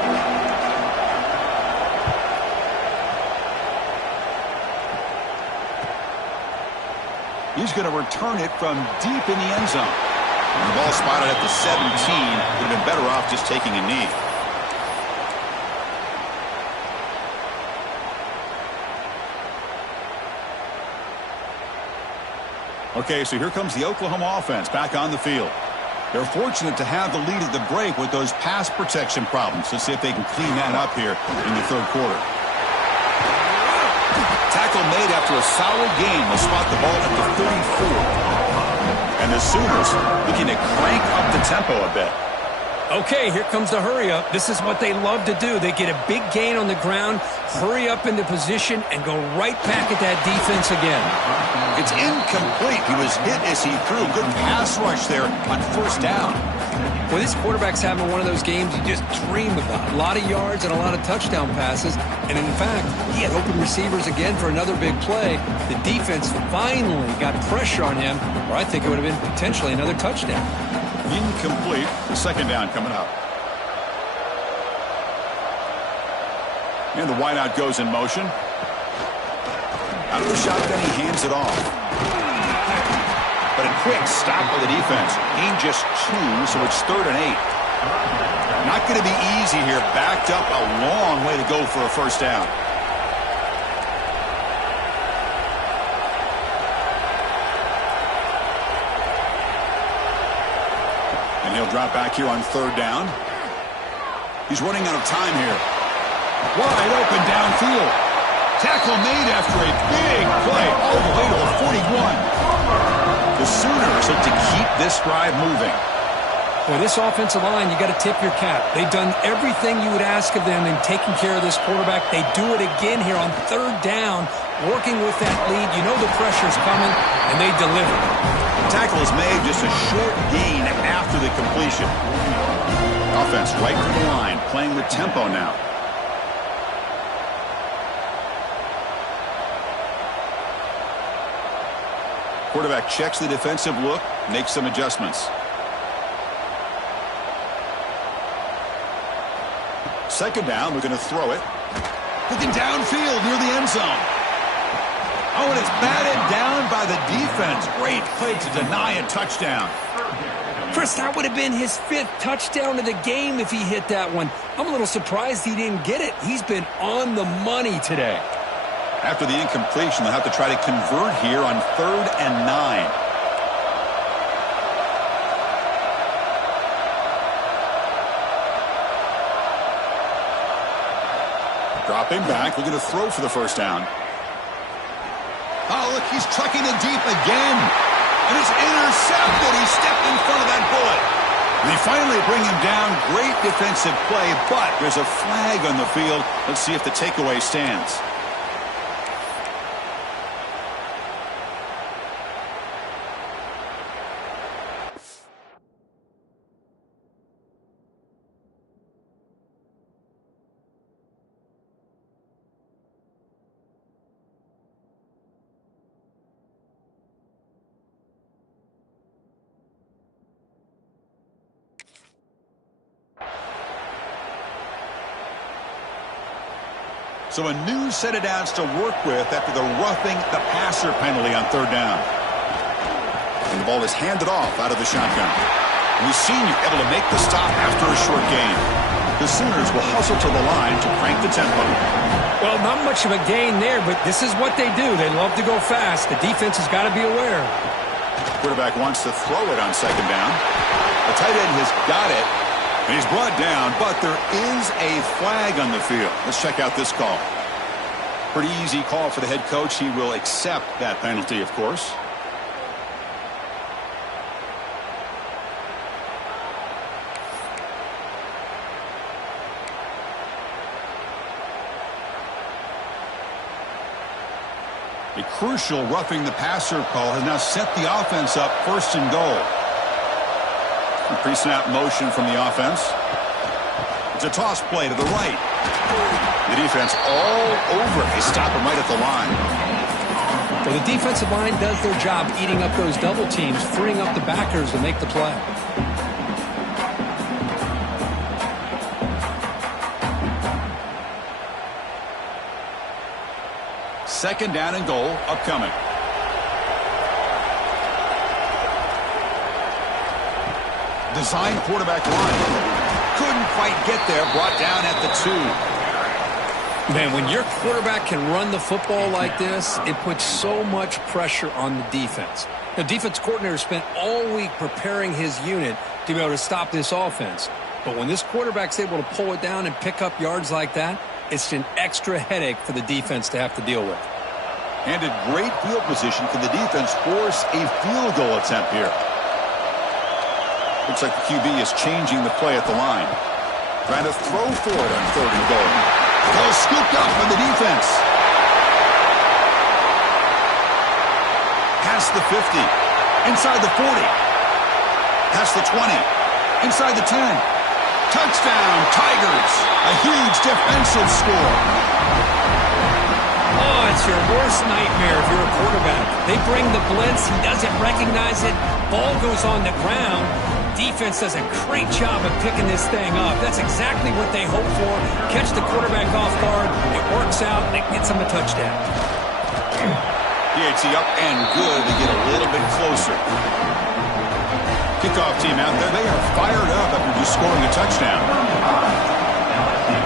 He's going to return it from deep in the end zone. And the ball spotted at the 17. Would have been better off just taking a knee. Okay, so here comes the Oklahoma offense back on the field. They're fortunate to have the lead at the break with those pass protection problems. Let's see if they can clean that up here in the third quarter. Tackle made after a solid game. Will spot the ball at the 34. And the Sooners looking to crank up the tempo a bit. Okay, here comes the hurry up. This is what they love to do. They get a big gain on the ground, hurry up into position, and go right back at that defense again. It's incomplete. He was hit as he threw. Good pass rush there on first down. Well, this quarterback's having one of those games you just dream about. A lot of yards and a lot of touchdown passes. And in fact, he had open receivers again for another big play. The defense finally got pressure on him, or I think it would have been potentially another touchdown. Incomplete. The second down coming up. And the wideout goes in motion. Out of the shotgun, he hands it off. But a quick stop by the defense. Gain just 2, so it's 3rd and 8. Not going to be easy here. Backed up a long way to go for a first down. And he'll drop back here on third down. He's running out of time here. Wide open downfield. Tackle made after a big play all the way to the 41. The Sooners look to keep this drive moving. Well, this offensive line, you got to tip your cap. They've done everything you would ask of them in taking care of this quarterback. They do it again here on third down, working with that lead. You know the pressure's coming, and they deliver. Tackle is made, just a short gain after the completion. Offense right to the line, playing with tempo now. Quarterback checks the defensive look, makes some adjustments. Second down, we're going to throw it. Looking downfield near the end zone. Oh, and it's batted down by the defense. Great play to deny a touchdown. Chris, that would have been his 5th touchdown of the game if he hit that one. I'm a little surprised he didn't get it. He's been on the money today. After the incompletion, they'll have to try to convert here on 3rd and 9. Dropping back, we're going to throw for the first down. Oh, look, he's trucking it deep again. And it's intercepted. He stepped in front of that bullet. And they finally bring him down. Great defensive play, but there's a flag on the field. Let's see if the takeaway stands. So a new set of downs to work with after the roughing the passer penalty on third down. And the ball is handed off out of the shotgun. And we've seen you able to make the stop after a short gain. The Sooners will hustle to the line to crank the tempo. Well, not much of a gain there, but this is what they do. They love to go fast. The defense has got to be aware. Quarterback wants to throw it on second down. The tight end has got it. And he's brought down, but there is a flag on the field. Let's check out this call. Pretty easy call for the head coach. He will accept that penalty, of course. A crucial roughing the passer call has now set the offense up 1st and goal. Pre-snap motion from the offense. It's a toss play to the right. The defense all over it. They stop him right at the line. Well, the defensive line does their job eating up those double teams, freeing up the backers to make the play. Second down and goal upcoming. Design quarterback line. Couldn't quite get there. Brought down at the 2. Man, when your quarterback can run the football like this, it puts so much pressure on the defense. The defense coordinator spent all week preparing his unit to be able to stop this offense. But when this quarterback's able to pull it down and pick up yards like that, it's an extra headache for the defense to have to deal with. And a great field position. Can the defense force a field goal attempt here? Looks like the QB is changing the play at the line. Trying to throw for it on 3rd and goal. Ball scooped up by the defense. Past the 50. Inside the 40. Past the 20. Inside the 10. Touchdown, Tigers. A huge defensive score. Oh, it's your worst nightmare if you're a quarterback. They bring the blitz. He doesn't recognize it. Ball goes on the ground. Defense does a great job of picking this thing up. That's exactly what they hope for. Catch the quarterback off guard. It works out, and it gets him a touchdown. PAT up and good to get a little bit closer. Kickoff team out there, they are fired up after just scoring a touchdown. LSU 28.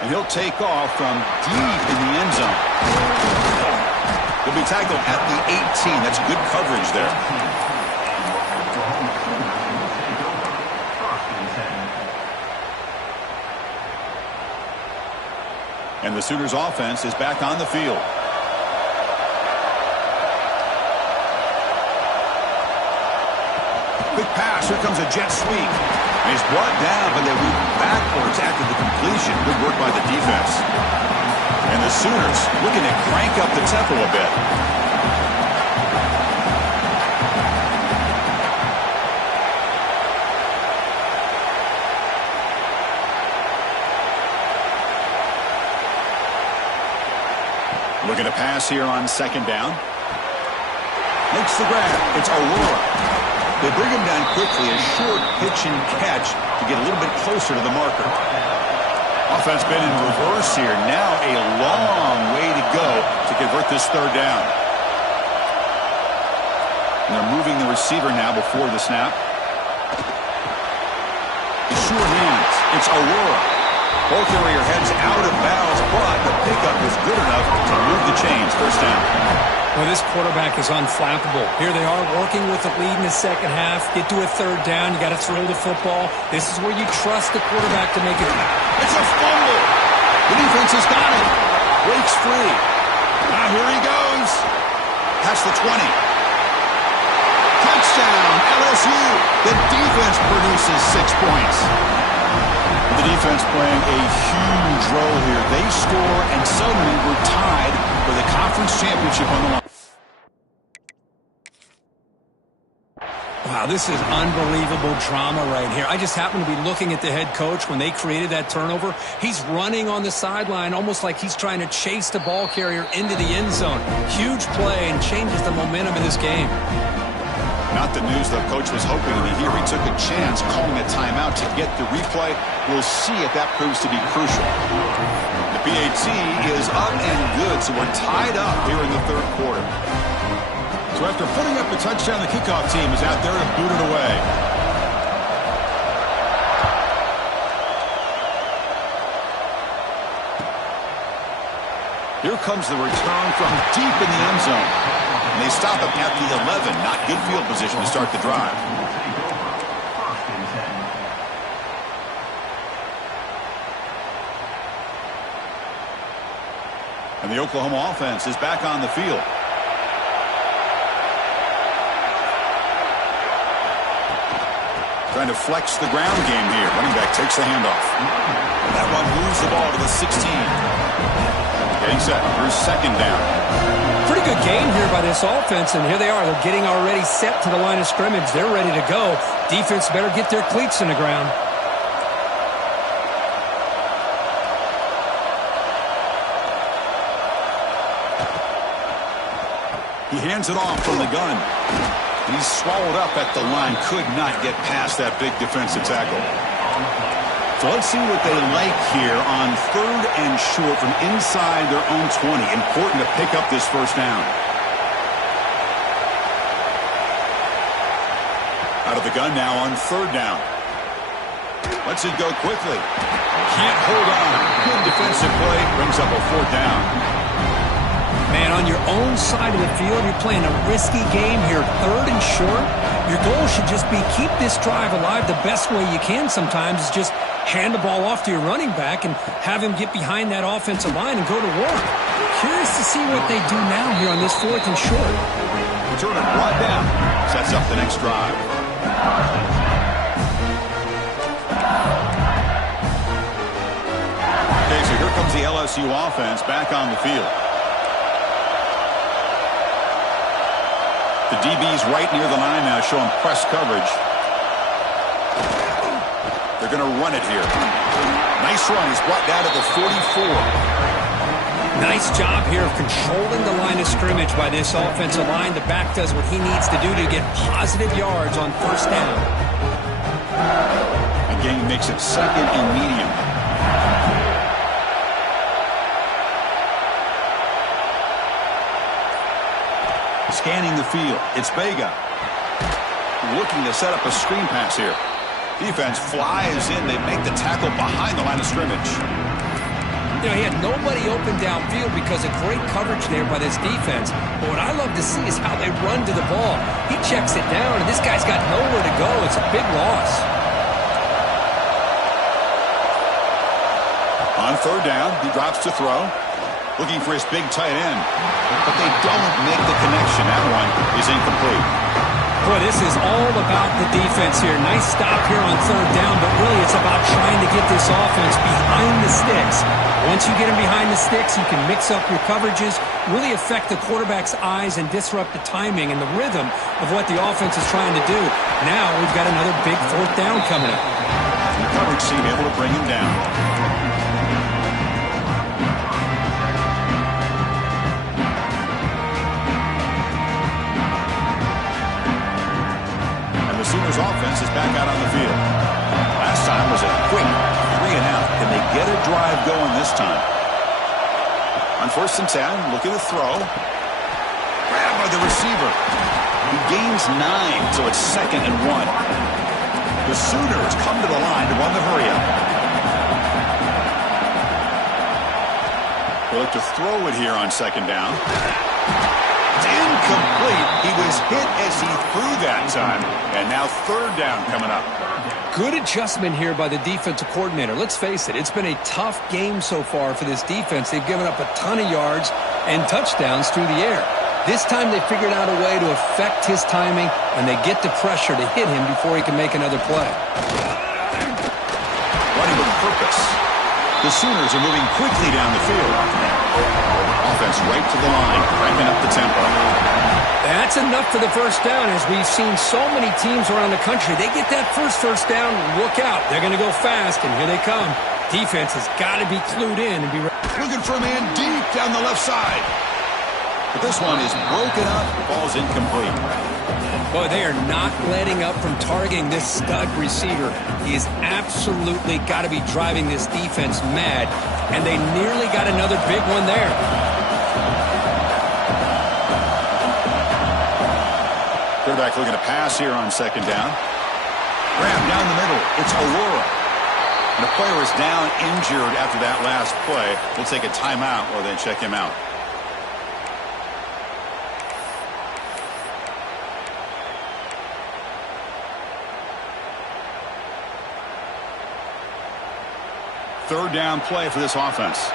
And he'll take off from deep in the end zone. He'll be tackled at the 18. That's good coverage there. And the Sooners offense is back on the field. Quick pass. Here comes a jet sweep. And he's brought down, but they move backwards after the completion. Good work by the defense. And the Sooners looking to crank up the tempo a bit. Looking to pass here on second down. Makes the grab. It's Aurora. They bring him down quickly, a short pitch and catch to get a little bit closer to the marker. Offense been in reverse here. Now a long way to go to convert this third down. And they're moving the receiver now before the snap. The sure hands. It's Aurora. Ball carrier heads out of bounds, but the pickup was good enough to move the chains. First down. Well, this quarterback is unflappable. Here they are working with the lead in the second half. Get to a third down. You got to throw the football. This is where you trust the quarterback to make it. It's a fumble. The defense has got it. Breaks free. Now here he goes. Past the 20. Touchdown, LSU. The defense produces 6 points. The defense playing a huge role here. They score, and suddenly we're tied for the conference championship on the line. Wow, this is unbelievable drama right here. I just happen to be looking at the head coach when they created that turnover. He's running on the sideline almost like he's trying to chase the ball carrier into the end zone. Huge play and changes the momentum of this game. Not the news the coach was hoping to hear. He took a chance calling a timeout to get the replay. We'll see if that proves to be crucial. The PAT is up and good, so we're tied up here in the third quarter. So after putting up the touchdown, the kickoff team is out there to boot it away. Here comes the return from deep in the end zone. And they stop him at the 11. Not good field position to start the drive. And the Oklahoma offense is back on the field. Trying to flex the ground game here. Running back takes the handoff. And that one moves the ball to the 16. Getting set. Here's second down. Pretty good game here by this offense, and here they are. They're getting already set to the line of scrimmage. They're ready to go. Defense better get their cleats in the ground. He hands it off from the gun. He's swallowed up at the line. Could not get past that big defensive tackle. So let's see what they like here on third and short from inside their own 20. Important to pick up this first down. Out of the gun now on third down. Lets it go quickly. Can't hold on. Good defensive play. Brings up a fourth down. Man, on your own side of the field, you're playing a risky game here. Third and short. Your goal should just be keep this drive alive the best way you can sometimes is just hand the ball off to your running back and have him get behind that offensive line and go to work. Curious to see what they do now here on this fourth and short. Return it brought down. Sets up the next drive. Okay, so here comes the LSU offense back on the field. The DB's right near the line now showing press coverage. They're going to run it here. Nice run. He's brought down to the 44. Nice job here of controlling the line of scrimmage by this offensive line. The back does what he needs to do to get positive yards on first down. Again, makes it second and medium. scanning the field. It's Vega. Looking to set up a screen pass here. Defense flies in. They make the tackle behind the line of scrimmage. You know, he had nobody open downfield because of great coverage there by this defense. But what I love to see is how they run to the ball. He checks it down, and this guy's got nowhere to go. It's a big loss. On third down, he drops to throw. Looking for his big tight end. But they don't make the connection. That one is incomplete. Boy, this is all about the defense here. Nice stop here on third down, but really it's about trying to get this offense behind the sticks. Once you get him behind the sticks, you can mix up your coverages, really affect the quarterback's eyes and disrupt the timing and the rhythm of what the offense is trying to do. Now we've got another big fourth down coming up. The coverage team able to bring him down. The Sooners offense is back out on the field. Last time was a quick 3-and-out. Can they get a drive going this time? On 1st and 10, look at the throw. Grabbed by the receiver. He gains 9, so it's 2nd and 1. The Sooners come to the line to run the hurry-up. They look to throw it here on 2nd down. Incomplete. He was hit as he threw that time. And now 3rd down coming up. Good adjustment here by the defensive coordinator. Let's face it, it's been a tough game so far for this defense. They've given up a ton of yards and touchdowns through the air. This time they figured out a way to affect his timing, and they get the pressure to hit him before he can make another play. Running with purpose. The Sooners are moving quickly down the field. Offense right to the line, cranking up the tempo. That's enough for the first down, as we've seen so many teams around the country. They get that first down, look out. They're going to go fast, and here they come. Defense has got to be clued in and be ready. Looking for a man deep down the left side. But this one is broken up, falls incomplete. Boy, they are not letting up from targeting this stud receiver. He has absolutely got to be driving this defense mad, and they nearly got another big one there. Quarterback looking to pass here on 2nd down. Grab down the middle. It's Aurora. And the player is down injured after that last play. We'll take a timeout or then check him out. Third down play for this offense.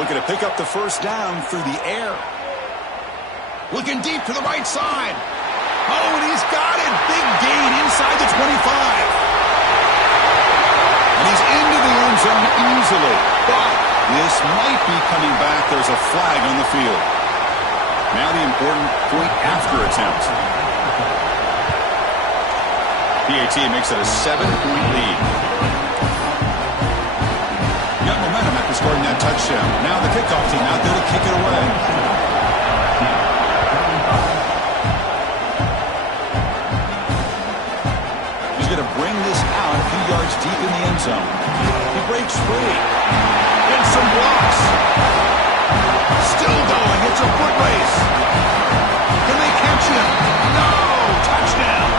Looking to pick up the first down through the air. Looking deep to the right side. Oh, and he's got it. Big gain inside the 25. And he's into the end zone easily. But this might be coming back. There's a flag on the field. Now the important point after attempt. PAT makes it a 7-point lead. Got momentum after scoring that touchdown. Now the kickoff team out there to kick it away. He's going to bring this out a few yards deep in the end zone. He breaks free. And some blocks. Still going. It's a foot race. Can they catch him? No! Touchdown!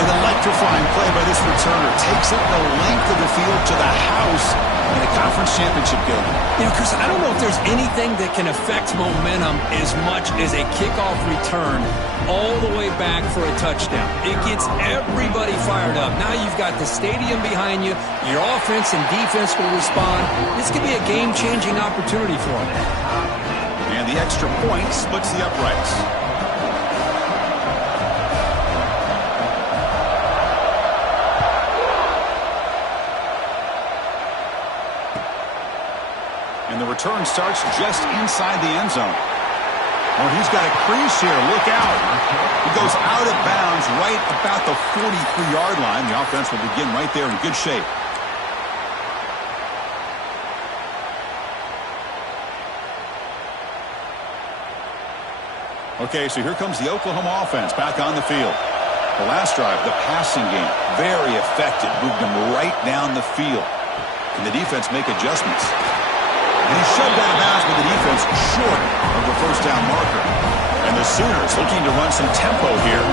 An electrifying play by this returner. Takes it the length of the field to the house in a conference championship game. You know, Chris, I don't know if there's anything that can affect momentum as much as a kickoff return all the way back for a touchdown. It gets everybody fired up. Now you've got the stadium behind you. Your offense and defense will respond. This could be a game-changing opportunity for them. And the extra point splits the uprights. And the return starts just inside the end zone. Oh, he's got a crease here. Look out. He goes out of bounds right about the 43-yard line. The offense will begin right there in good shape. Okay, so here comes the Oklahoma offense back on the field. The last drive, the passing game, very effective. Moved them right down the field. Can the defense make adjustments? And he shoved out of bounds with the defense short of the first down marker. And the Sooners looking to run some tempo here.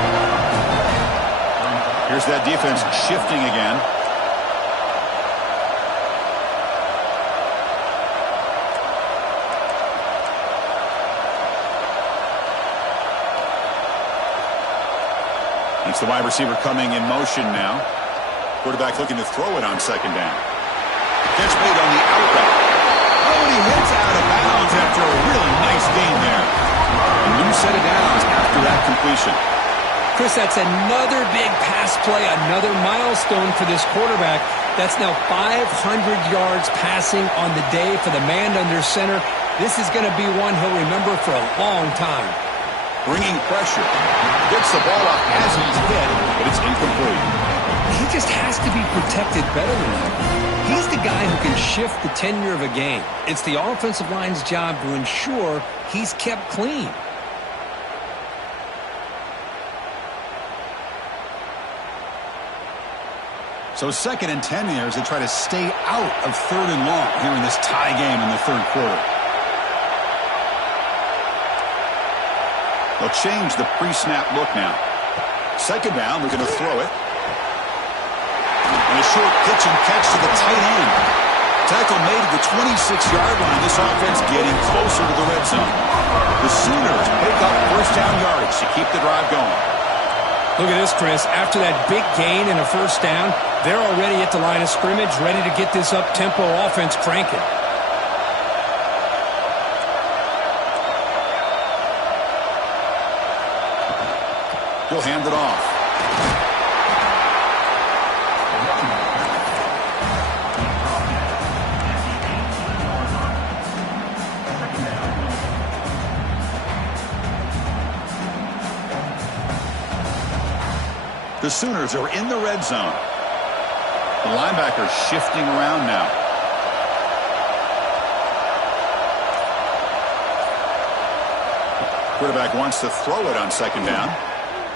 Here's that defense shifting again. It's the wide receiver coming in motion now. Quarterback looking to throw it on second down. Catch made on the out route. Oh, and he hits out of bounds after a really nice gain there. A new set of downs after that completion. Chris, that's another big pass play, another milestone for this quarterback. That's now 500 yards passing on the day for the man under center. This is going to be one he'll remember for a long time. Bringing pressure. Gets the ball up as he's hit, but it's incomplete. He just has to be protected better than that. He's the guy who can shift the tenure of a game. It's the offensive line's job to ensure he's kept clean. So 2nd and 10 here as they try to stay out of 3rd and long here in this tie game in the 3rd quarter. They'll change the pre-snap look now. 2nd down, they're going to throw it. And a short pitch and catch to the tight end. Tackle made at the 26-yard line. This offense getting closer to the red zone. The Sooners pick up first down yardage to keep the drive going. Look at this, Chris. After that big gain and a first down, they're already at the line of scrimmage, ready to get this up-tempo offense cranking. He'll hand it off. The Sooners are in the red zone. The linebacker shifting around now. Quarterback wants to throw it on 2nd down.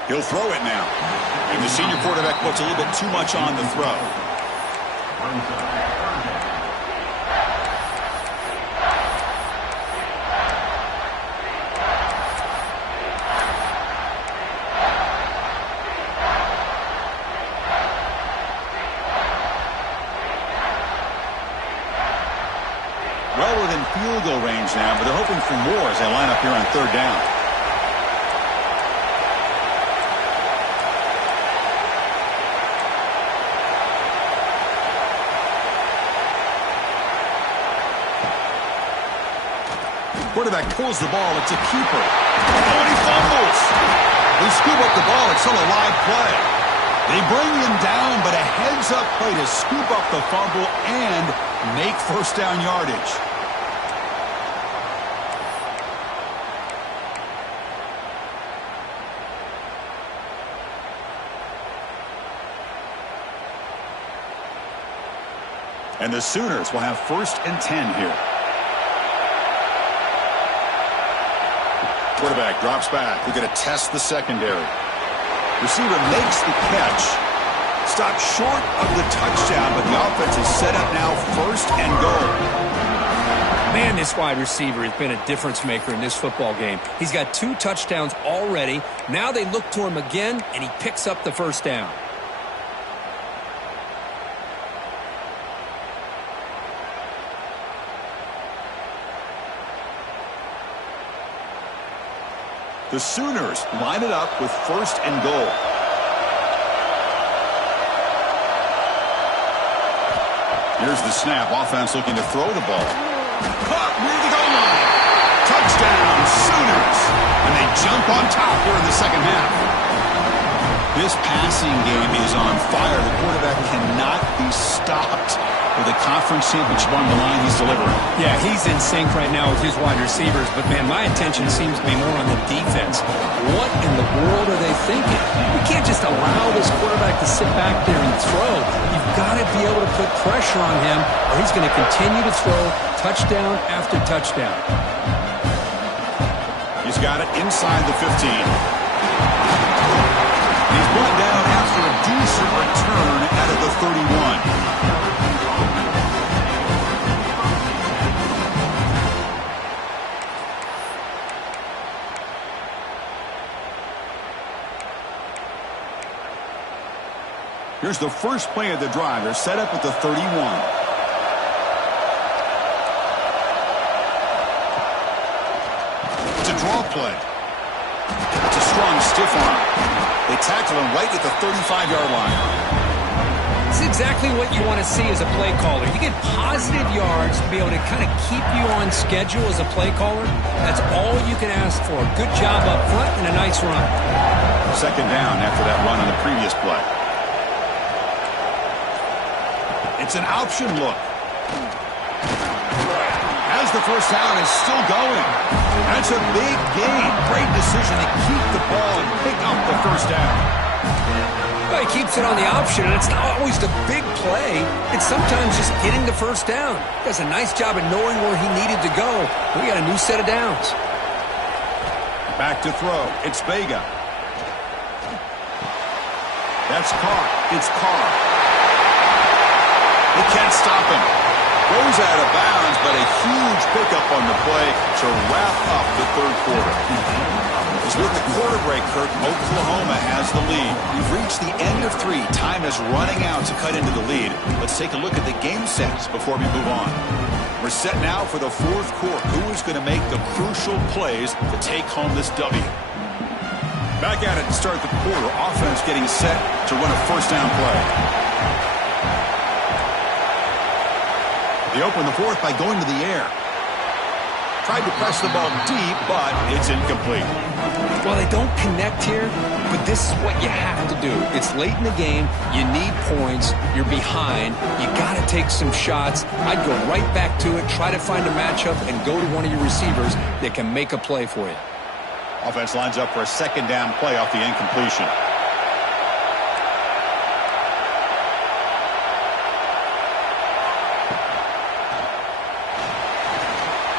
He'll throw it now. And the senior quarterback puts a little bit too much on the throw. Well within field goal range now, but they're hoping for more as they line up here on 3rd down. Quarterback pulls the ball. It's a keeper. Oh, and he fumbles. They scoop up the ball. It's still a live play. They bring him down, but a heads-up play to scoop up the fumble and make first down yardage. And the Sooners will have 1st and 10 here. Quarterback drops back. We're going to test the secondary. Receiver makes the catch. Stopped short of the touchdown, but the offense is set up now 1st and goal. Man, this wide receiver has been a difference maker in this football game. He's got 2 touchdowns already. Now they look to him again, and he picks up the first down. The Sooners line it up with 1st and goal. Here's the snap. Offense looking to throw the ball. Caught near the goal line. Touchdown, Sooners. And they jump on top here in the 2nd half. This passing game is on fire. The quarterback cannot be stopped with a conference championship on the line he's delivering. Yeah, he's in sync right now with his wide receivers, but man, my attention seems to be more on the defense. What in the world are they thinking? You can't just allow this quarterback to sit back there and throw. You've got to be able to put pressure on him, or he's going to continue to throw touchdown after touchdown. He's got it inside the 15. He's brought down after a decent return out of the 31. Here's the first play of the drive. They're set up at the 31. It's a draw play. It's a strong stiff arm. They tackle him right at the 35-yard line. It's exactly what you want to see as a play caller. You get positive yards to be able to kind of keep you on schedule as a play caller. That's all you can ask for. Good job up front and a nice run. Second down after that run on the previous play. It's an option look. As the first down is still going. That's a big gain. Great decision to keep the ball and pick up the first down. Well, he keeps it on the option, and it's not always the big play. It's sometimes just getting the first down. He does a nice job of knowing where he needed to go. We got a new set of downs. Back to throw. It's Vega. That's Carr. It's Carr. They can't stop him. Goes out of bounds, but a huge pickup on the play to wrap up the third quarter. As with the quarter break, Kirk, Oklahoma has the lead. We've reached the end of 3. Time is running out to cut into the lead. Let's take a look at the game sets before we move on. We're set now for the fourth quarter. Who is going to make the crucial plays to take home this W? Back at it to start the quarter. Offense getting set to run a first down play. They open the fourth by going to the air. Tried to press the ball deep, but it's incomplete. Well, they don't connect here, but this is what you have to do. It's late in the game. You need points. You're behind. You got to take some shots. I'd go right back to it, try to find a matchup, and go to one of your receivers that can make a play for you. Offense lines up for a second down play off the incompletion.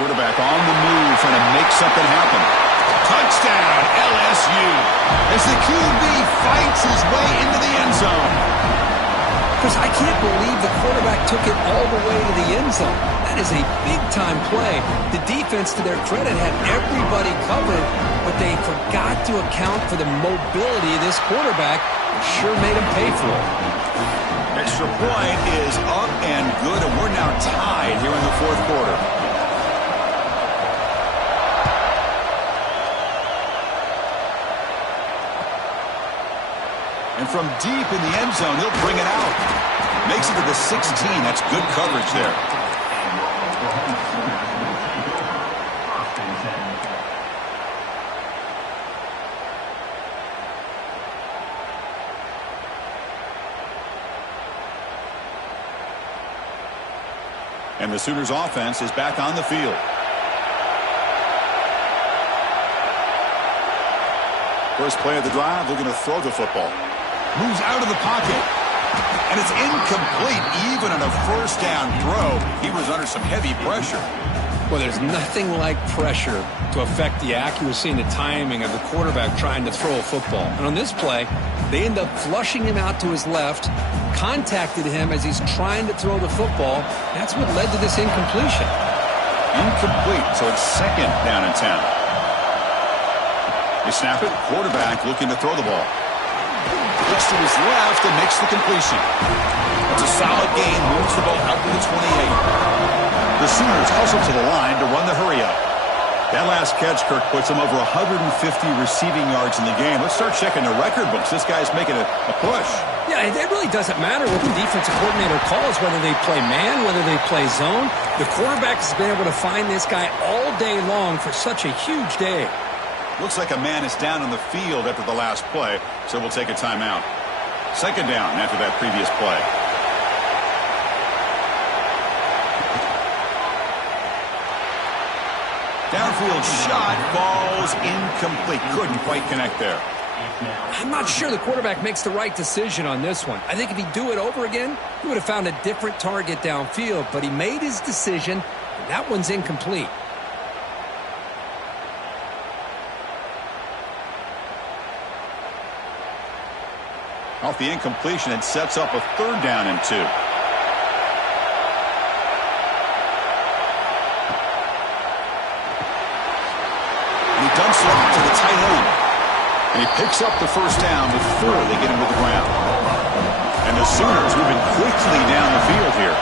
Quarterback on the move, trying to make something happen. Touchdown, LSU. As the QB fights his way into the end zone. Chris, I can't believe the quarterback took it all the way to the end zone. That is a big-time play. The defense, to their credit, had everybody covered, but they forgot to account for the mobility of this quarterback. Sure made him pay for it. Extra point is up and good, and we're now tied here in the fourth quarter. And from deep in the end zone, he'll bring it out. Makes it to the 16. That's good coverage there. And the Sooners offense is back on the field. First play of the drive, they're going to throw the football. Moves out of the pocket. And it's incomplete. Even on a first down throw, he was under some heavy pressure. Well, there's nothing like pressure to affect the accuracy and the timing of the quarterback trying to throw a football. And on this play, they end up flushing him out to his left, contacted him as he's trying to throw the football. That's what led to this incompletion. Incomplete, so it's second down and 10. They snap it. Quarterback looking to throw the ball. Looks to his left and makes the completion. That's a solid gain. Moves the ball out to the 28. The Sooners hustle to the line to run the hurry up. That last catch, Kirk, puts him over 150 receiving yards in the game. Let's start checking the record books. This guy's making a push. Yeah, it really doesn't matter what the defensive coordinator calls, whether they play man, whether they play zone. The quarterback has been able to find this guy all day long for such a huge day. Looks like a man is down on the field after the last play, so we'll take a timeout. Second down after that previous play. Downfield shot falls incomplete. Couldn't quite connect there. I'm not sure the quarterback makes the right decision on this one. I think if he'd do it over again, he would have found a different target downfield, but he made his decision, and that one's incomplete. Off the incompletion, it sets up a 3rd down and 2. And he dumps it off to the tight end. And he picks up the 1st down before they get him to the ground. And the Sooners moving quickly down the field here.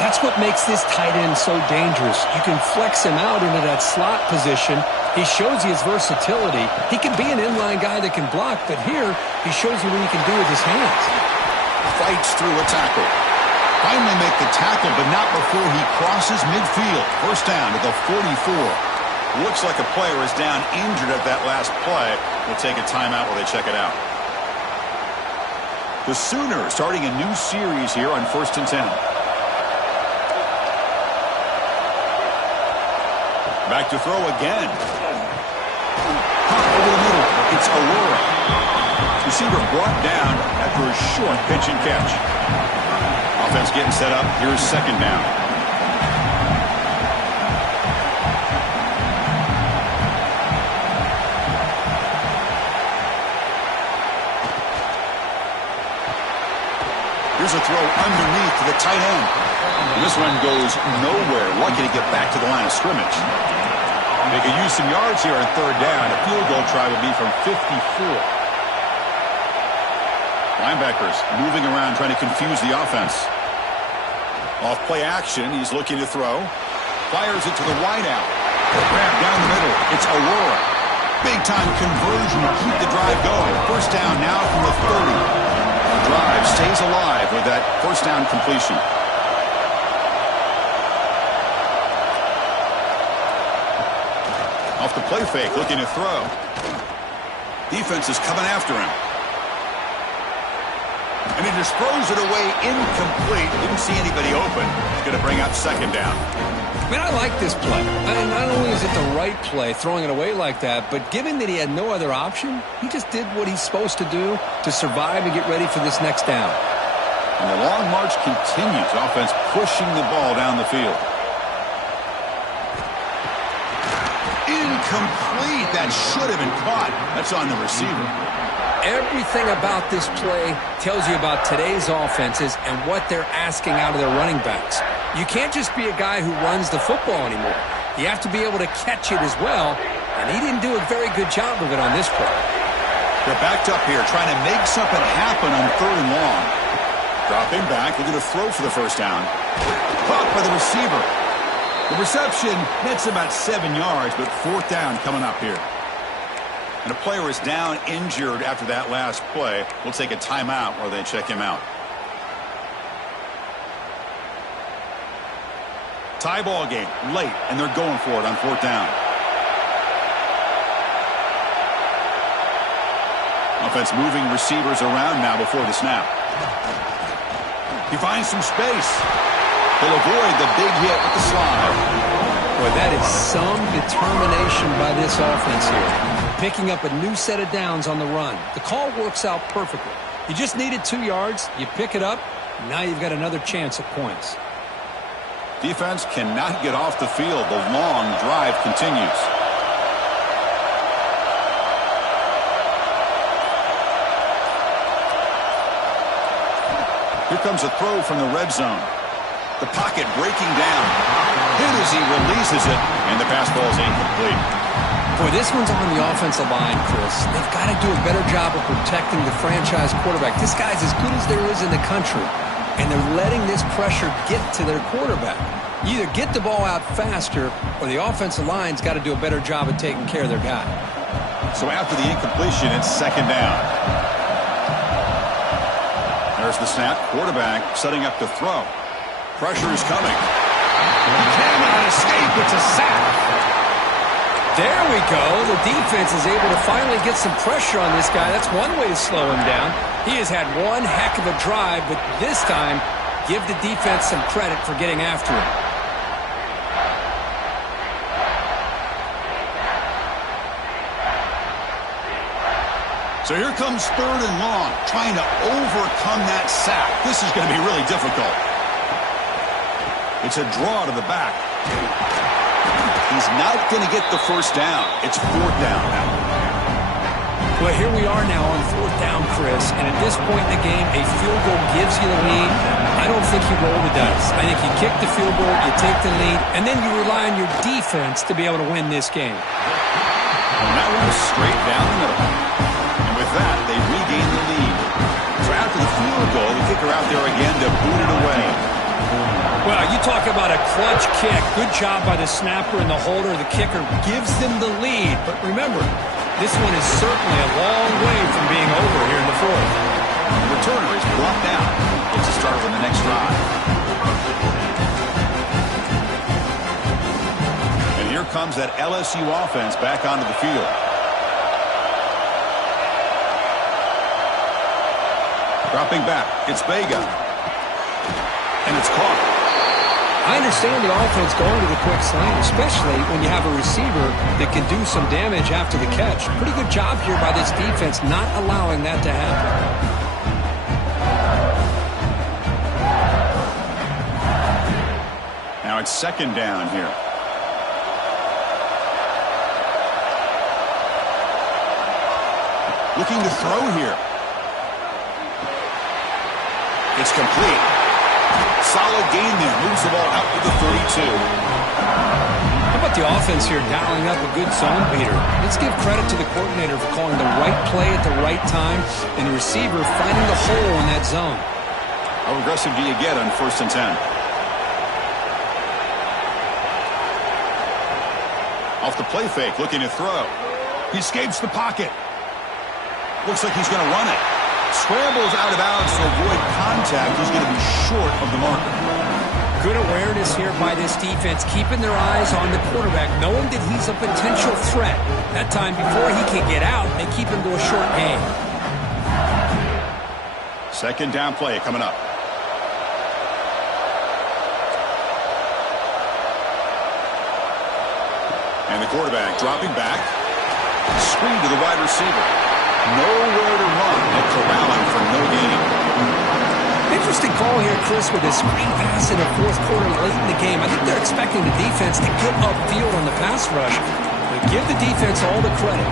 That's what makes this tight end so dangerous. You can flex him out into that slot position. He shows you his versatility. He can be an inline guy that can block, but here he shows you what he can do with his hands. Fights through a tackle. Finally make the tackle, but not before he crosses midfield. 1st down to the 44. Looks like a player is down injured at that last play. We'll take a timeout while they check it out. The Sooners starting a new series here on 1st and 10. Back to throw again. Pop over the middle. It's Aurora. Receiver brought down after a short pitch and catch. Offense getting set up. Here's 2nd down. Here's a throw underneath to the tight end. And this one goes nowhere. Lucky to get back to the line of scrimmage. They could use some yards here on 3rd down. A field goal try would be from 54. Linebackers moving around trying to confuse the offense. Off play action, he's looking to throw. Fires it to the wideout. Grab down the middle. It's Aurora. Big time conversion to keep the drive going. 1st down now from the 30. The drive stays alive with that 1st down completion. Off the play fake, looking to throw. Defense is coming after him. And he just throws it away incomplete. Didn't see anybody open. He's going to bring up 2nd down. Man, I like this play. Not only is it the right play, throwing it away like that, but given that he had no other option, he just did what he's supposed to do to survive and get ready for this next down. And the long march continues. Offense pushing the ball down the field. Incomplete. That should have been caught. That's on the receiver. Everything about this play tells you about today's offenses and what they're asking out of their running backs. You can't just be a guy who runs the football anymore. You have to be able to catch it as well, and he didn't do a very good job of it on this play. They're backed up here trying to make something happen on 3rd and long. Dropping back, looking to throw for the 1st down. Caught by the receiver. The reception nets about 7 yards, but 4th down coming up here. And a player is down injured after that last play. We'll take a timeout while they check him out. Tie ball game late, and they're going for it on 4th down. Offense moving receivers around now before the snap. He finds some space. He'll avoid the big hit with the slide. Boy, that is some determination by this offense here. Picking up a new set of downs on the run. The call works out perfectly. You just needed 2 yards. You pick it up. Now you've got another chance at points. Defense cannot get off the field. The long drive continues. Here comes a throw from the red zone. The pocket breaking down. Hit as he releases it, and the pass ball is incomplete. Boy, this one's on the offensive line, Chris. They've got to do a better job of protecting the franchise quarterback. This guy's as good as there is in the country, and they're letting this pressure get to their quarterback. You either get the ball out faster, or the offensive line's got to do a better job of taking care of their guy. So after the incompletion, it's 2nd down. There's the snap. Quarterback setting up to throw. Pressure is coming. Cannot escape. It's a sack. There we go. The defense is able to finally get some pressure on this guy. That's one way to slow him down. He has had one heck of a drive, but this time, give the defense some credit for getting after him. So here comes 3rd and long, trying to overcome that sack. This is going to be really difficult. It's a draw to the back. He's not going to get the 1st down. It's 4th down now. Well, here we are now on 4th down, Chris, and at this point in the game, a field goal gives you the lead. I don't think you roll the dice. I think you kick the field goal, you take the lead, and then you rely on your defense to be able to win this game. And that one is straight down the middle. And with that, they regain the lead. So after the field goal, the kicker out there again to boot it away. Well, you talk about a clutch kick. Good job by the snapper and the holder. The kicker gives them the lead. But remember, this one is certainly a long way from being over here in the 4th. The returner is brought down. Looks to start on the next drive. And here comes that LSU offense back onto the field. Dropping back, it's Vega. And it's caught. I understand the offense going to the quick slant, especially when you have a receiver that can do some damage after the catch. Pretty good job here by this defense not allowing that to happen. Now it's 2nd down here. Looking to throw here. It's complete. Solid gain there. Moves the ball out to the 32. How about the offense here dialing up a good zone beater? Let's give credit to the coordinator for calling the right play at the right time and the receiver finding the hole in that zone. How aggressive do you get on 1st and 10? Off the play fake, looking to throw. He escapes the pocket. Looks like he's going to run it. Scrambles out of bounds to avoid contact. He's going to be short of the marker. Good awareness here by this defense, keeping their eyes on the quarterback, knowing that he's a potential threat. That time before he can get out, they keep him to a short gain. 2nd down play coming up. And the quarterback dropping back. Screen to the wide receiver. Nowhere to run. And corralling for no gain. Interesting call here, Chris, with a screen pass in the 4th quarter late in the game. I think they're expecting the defense to get upfield on the pass rush. But give the defense all the credit.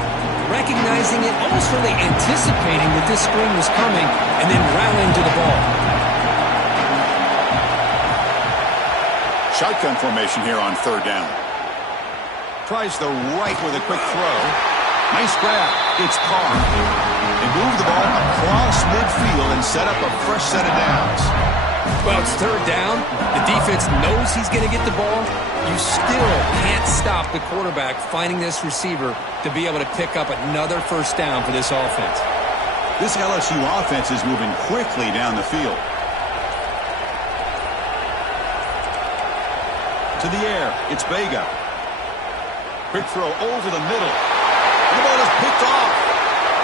Recognizing it, almost really anticipating that this screen was coming, and then rallying to the ball. Shotgun formation here on 3rd down. Tries the right with a quick throw. Nice grab. It's Carr. They move the ball across midfield and set up a fresh set of downs. Well, it's 3rd down. The defense knows he's going to get the ball. You still can't stop the quarterback finding this receiver to be able to pick up another 1st down for this offense. This LSU offense is moving quickly down the field. To the air, it's Vega. Quick throw over the middle. And the ball is picked off.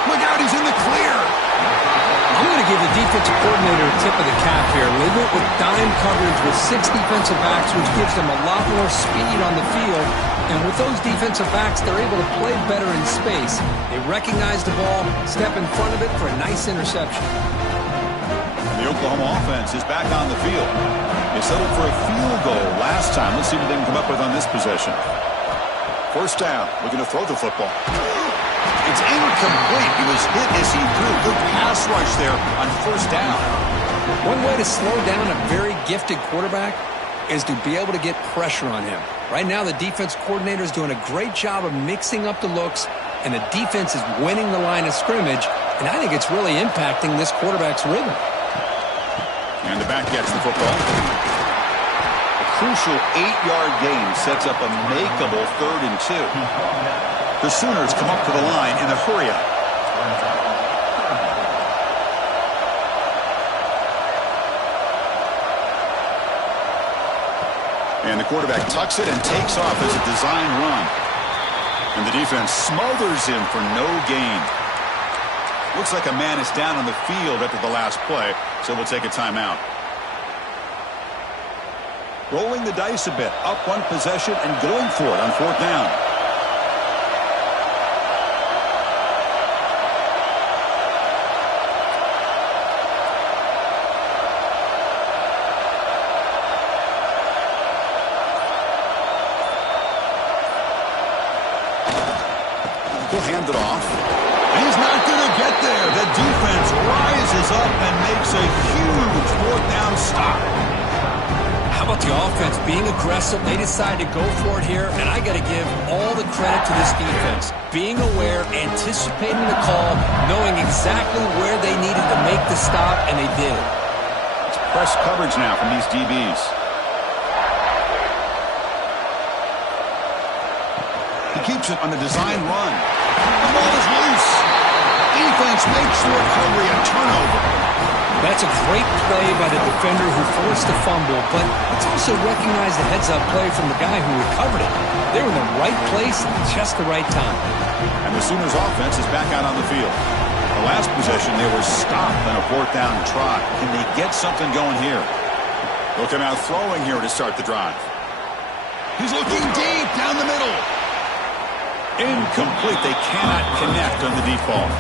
Look out, he's in the clear. I'm going to give the defensive coordinator a tip of the cap here. They went with dime coverage with 6 defensive backs, which gives them a lot more speed on the field. And with those defensive backs, they're able to play better in space. They recognize the ball, step in front of it for a nice interception. And the Oklahoma offense is back on the field. They settled for a field goal last time. Let's see what they can come up with on this possession. 1st down, looking to throw the football. It's incomplete. He was hit as he threw. Good pass rush there on 1st down. One way to slow down a very gifted quarterback is to be able to get pressure on him. Right now, the defense coordinator is doing a great job of mixing up the looks, and the defense is winning the line of scrimmage, and I think it's really impacting this quarterback's rhythm. And the back gets the football. Crucial 8-yard gain sets up a makeable 3rd and 2. The Sooners come up to the line in a hurry-up. And the quarterback tucks it and takes off as a design run. And the defense smothers him for no gain. Looks like a man is down on the field after the last play, so we'll take a timeout. Rolling the dice a bit, up one possession and going for it on 4th down. He'll hand it off. He's not going to get there. The defense rises up and makes a huge fourth down stop. How about the offense being aggressive? They decide to go for it here, and I got to give all the credit to this defense. Being aware, anticipating the call, knowing exactly where they needed to make the stop, and they did it. It's press coverage now from these DBs. He keeps it on the design run. The ball is loose. Defense makes the recovery a turnover. That's a great play by the defender who forced the fumble, but it's also recognized the heads-up play from the guy who recovered it. They were in the right place at just the right time. And the Sooners offense is back out on the field. The last possession, they were stopped on a fourth down try. Can they get something going here? They'll come out throwing here to start the drive. He's looking deep down the middle. Incomplete. They cannot connect on the deep ball.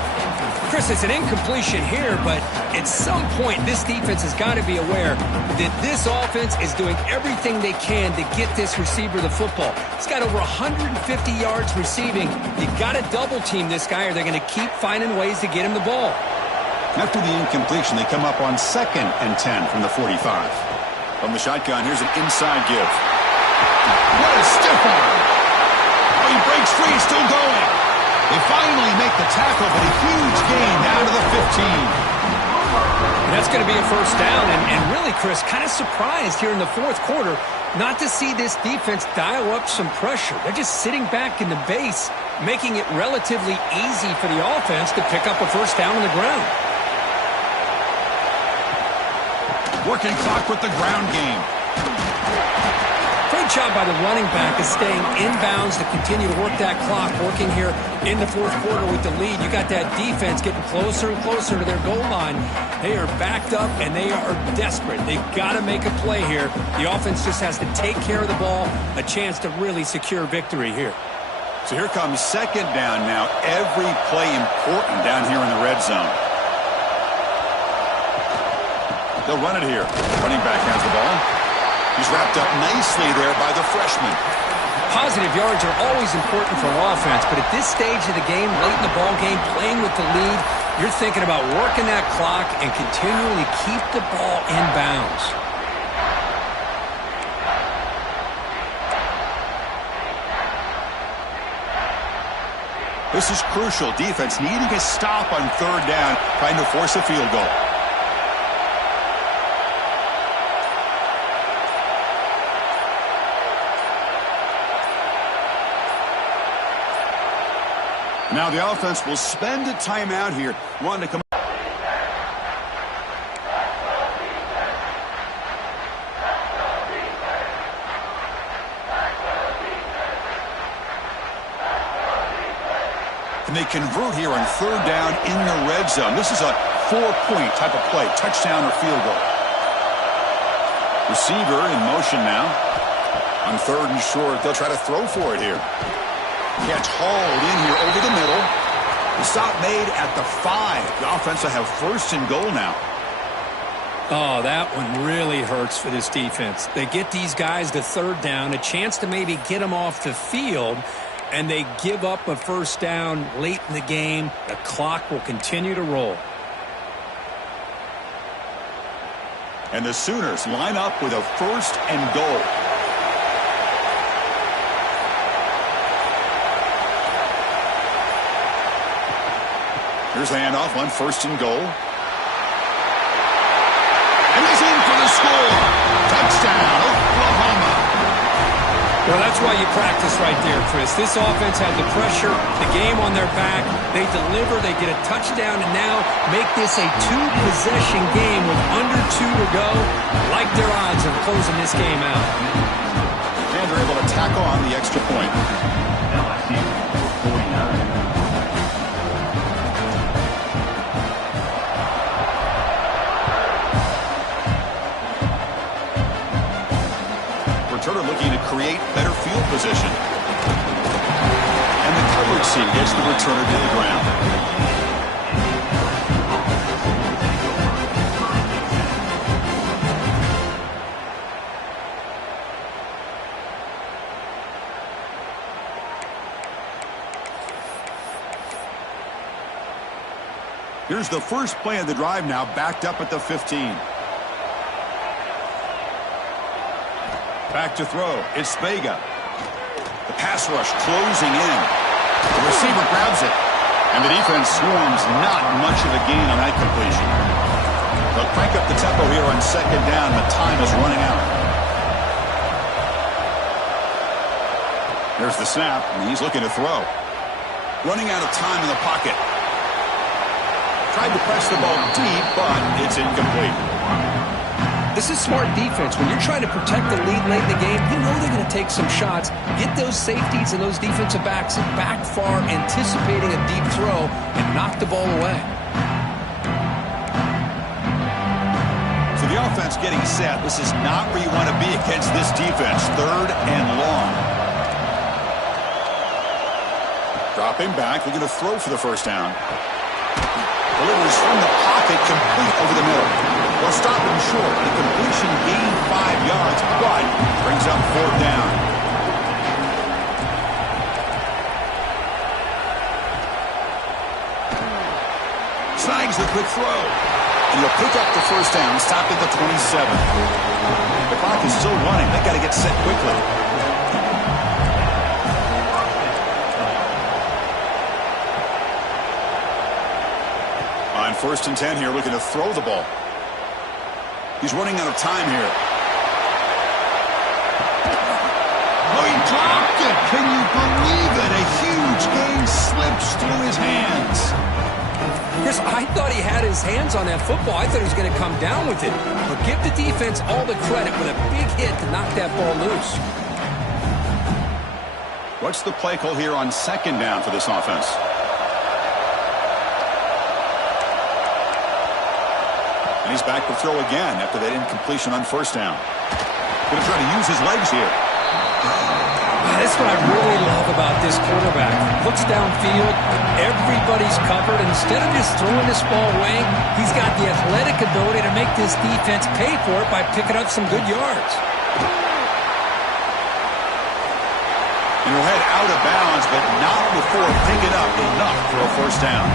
Chris, it's an incompletion here, but at some point, this defense has got to be aware that this offense is doing everything they can to get this receiver the football. He's got over 150 yards receiving. You got to double team this guy, or they're going to keep finding ways to get him the ball. After the incompletion, they come up on 2nd and 10 from the 45. From the shotgun, here's an inside give. What a stiff arm! Oh, he breaks free, still going. They finally make the tackle, but a huge gain down to the 15. And that's going to be a first down. And really, Chris, kind of surprised here in the fourth quarter not to see this defense dial up some pressure. They're just sitting back in the base, making it relatively easy for the offense to pick up a first down on the ground. Working clock with the ground game. Great job by the running back of staying inbounds to continue to work that clock, working here in the fourth quarter with the lead. You got that defense getting closer and closer to their goal line. They are backed up, and they are desperate. They've got to make a play here. The offense just has to take care of the ball, a chance to really secure victory here. So here comes 2nd down now. Every play important down here in the red zone. They'll run it here. Running back has the ball. He's wrapped up nicely there by the freshman. Positive yards are always important for offense, but at this stage of the game, late in the ball game, playing with the lead, you're thinking about working that clock and continually keep the ball in bounds. This is crucial. Defense needing a stop on 3rd down, trying to force a field goal. Now the offense will spend a timeout here. Wanting to come. And they convert here on 3rd down in the red zone. This is a 4-point type of play, touchdown or field goal. Receiver in motion now. On 3rd and short, they'll try to throw for it here. Catch hauled in here over the middle. The stop made at the 5. The offense will have 1st and goal now. Oh, that one really hurts for this defense. They get these guys to 3rd down, a chance to maybe get them off the field, and they give up a first down late in the game. The clock will continue to roll. And the Sooners line up with a 1st and goal. Here's the handoff on 1st and goal. And he's in for the score. Touchdown, Oklahoma. Well, that's why you practice right there, Chris. This offense had the pressure, the game on their back. They deliver, they get a touchdown, and now make this a 2-possession game with under 2 to go. Like their odds of closing this game out. And they're able to tackle on the extra point. LSU 49. Returner looking to create better field position. And the coverage seam gets the returner to the ground. Here's the first play of the drive now, backed up at the 15. Back to throw. It's Vega. The pass rush closing in. The receiver grabs it. And the defense swarms. Not much of a gain on that completion. They'll crank up the tempo here on second down. The time is running out. There's the snap, and he's looking to throw. Running out of time in the pocket. Tried to press the ball deep, but it's incomplete. This is smart defense. When you're trying to protect the lead late in the game, you know they're going to take some shots, get those safeties and those defensive backs back far, anticipating a deep throw, and knock the ball away. So the offense getting set. This is not where you want to be against this defense. 3rd and long. Dropping back. They're going to throw for the first down. Delivers from the pocket, complete over the middle. They'll stop him short. The completion gained 5 yards, but brings up 4th down. Snags the quick throw. And he'll pick up the first down, stop at the 27. The clock is still running. They've got to get set quickly. On 1st and 10 here, looking to throw the ball. He's running out of time here. Oh, he dropped it. Can you believe it? A huge gain slips through his hands. Chris, I thought he had his hands on that football. I thought he was going to come down with it. But give the defense all the credit with a big hit to knock that ball loose. What's the play call here on 2nd down for this offense? And he's back to throw again after that incompletion on 1st down. Going to try to use his legs here. That's what I really love about this quarterback. Looks downfield, everybody's covered. Instead of just throwing this ball away, he's got the athletic ability to make this defense pay for it by picking up some good yards. And he'll head out of bounds, but not before picking up enough for a 1st down.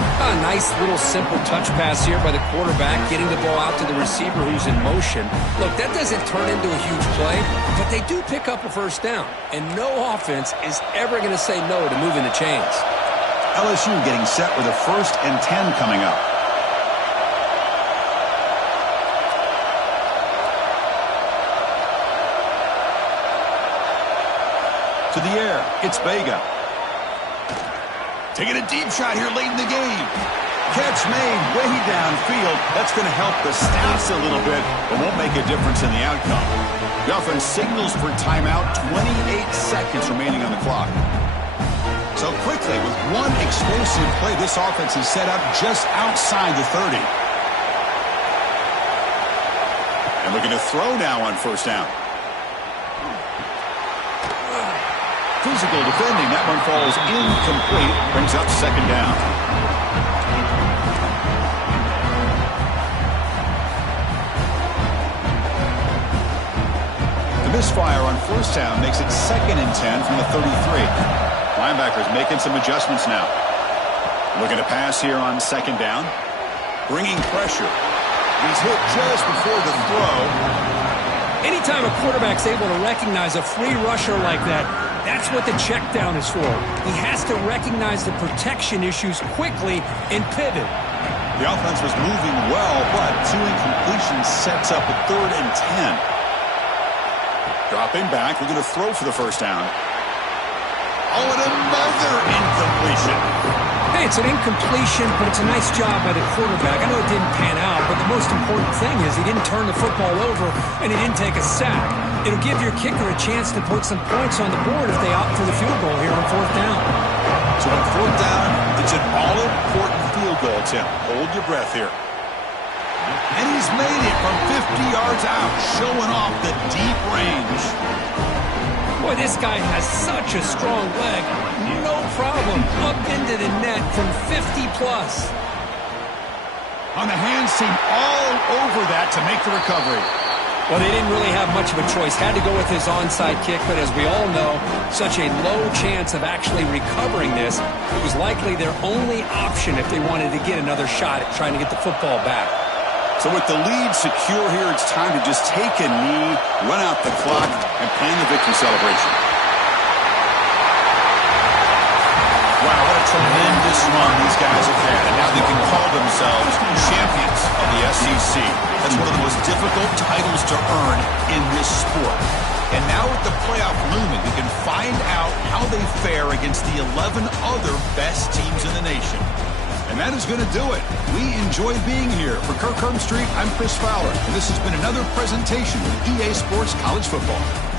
A nice little simple touch pass here by the quarterback, getting the ball out to the receiver who's in motion. Look, that doesn't turn into a huge play, but they do pick up a 1st down. And no offense is ever going to say no to moving the chains. LSU getting set with a 1st and 10 coming up. To the air, it's Vega. Taking a deep shot here late in the game. Catch made way downfield. That's going to help the stats a little bit, but won't make a difference in the outcome. The offense signals for timeout. 28 seconds remaining on the clock. So quickly, with one explosive play, this offense is set up just outside the 30. And looking to throw now on 1st down. Physical defending. That one falls incomplete. Brings up 2nd down. The misfire on 1st down makes it 2nd and 10 from the 33. Linebackers making some adjustments now. Looking to pass here on 2nd down. Bringing pressure. He's hit just before the throw. Anytime a quarterback's able to recognize a free rusher like that, that's what the check down is for. He has to recognize the protection issues quickly and pivot. The offense was moving well, but 2 incompletions sets up a 3rd and 10. Dropping back, we're going to throw for the 1st down. Oh, and another incompletion. Hey, it's an incompletion, but it's a nice job by the quarterback. I know it didn't pan out, but the most important thing is he didn't turn the football over and he didn't take a sack. It'll give your kicker a chance to put some points on the board if they opt for the field goal here on 4th down. So on 4th down, it's an all-important field goal attempt. Hold your breath here. And he's made it from 50 yards out, showing off the deep range. Boy, this guy has such a strong leg. No problem. Up into the net from 50-plus. On the hands team all over that to make the recovery. Well, they didn't really have much of a choice. Had to go with his onside kick, but as we all know, such a low chance of actually recovering this. It was likely their only option if they wanted to get another shot at trying to get the football back. So with the lead secure here, it's time to just take a knee, run out the clock, and plan the victory celebration. Wow, what a tremendous run these guys have had. And now they can call themselves champions of the SEC. That's one of the most difficult titles to earn in this sport. And now with the playoff looming, we can find out how they fare against the 11 other best teams in the nation. And that is going to do it. We enjoy being here. For Kirk Street, I'm Chris Fowler. And this has been another presentation of EA Sports College Football.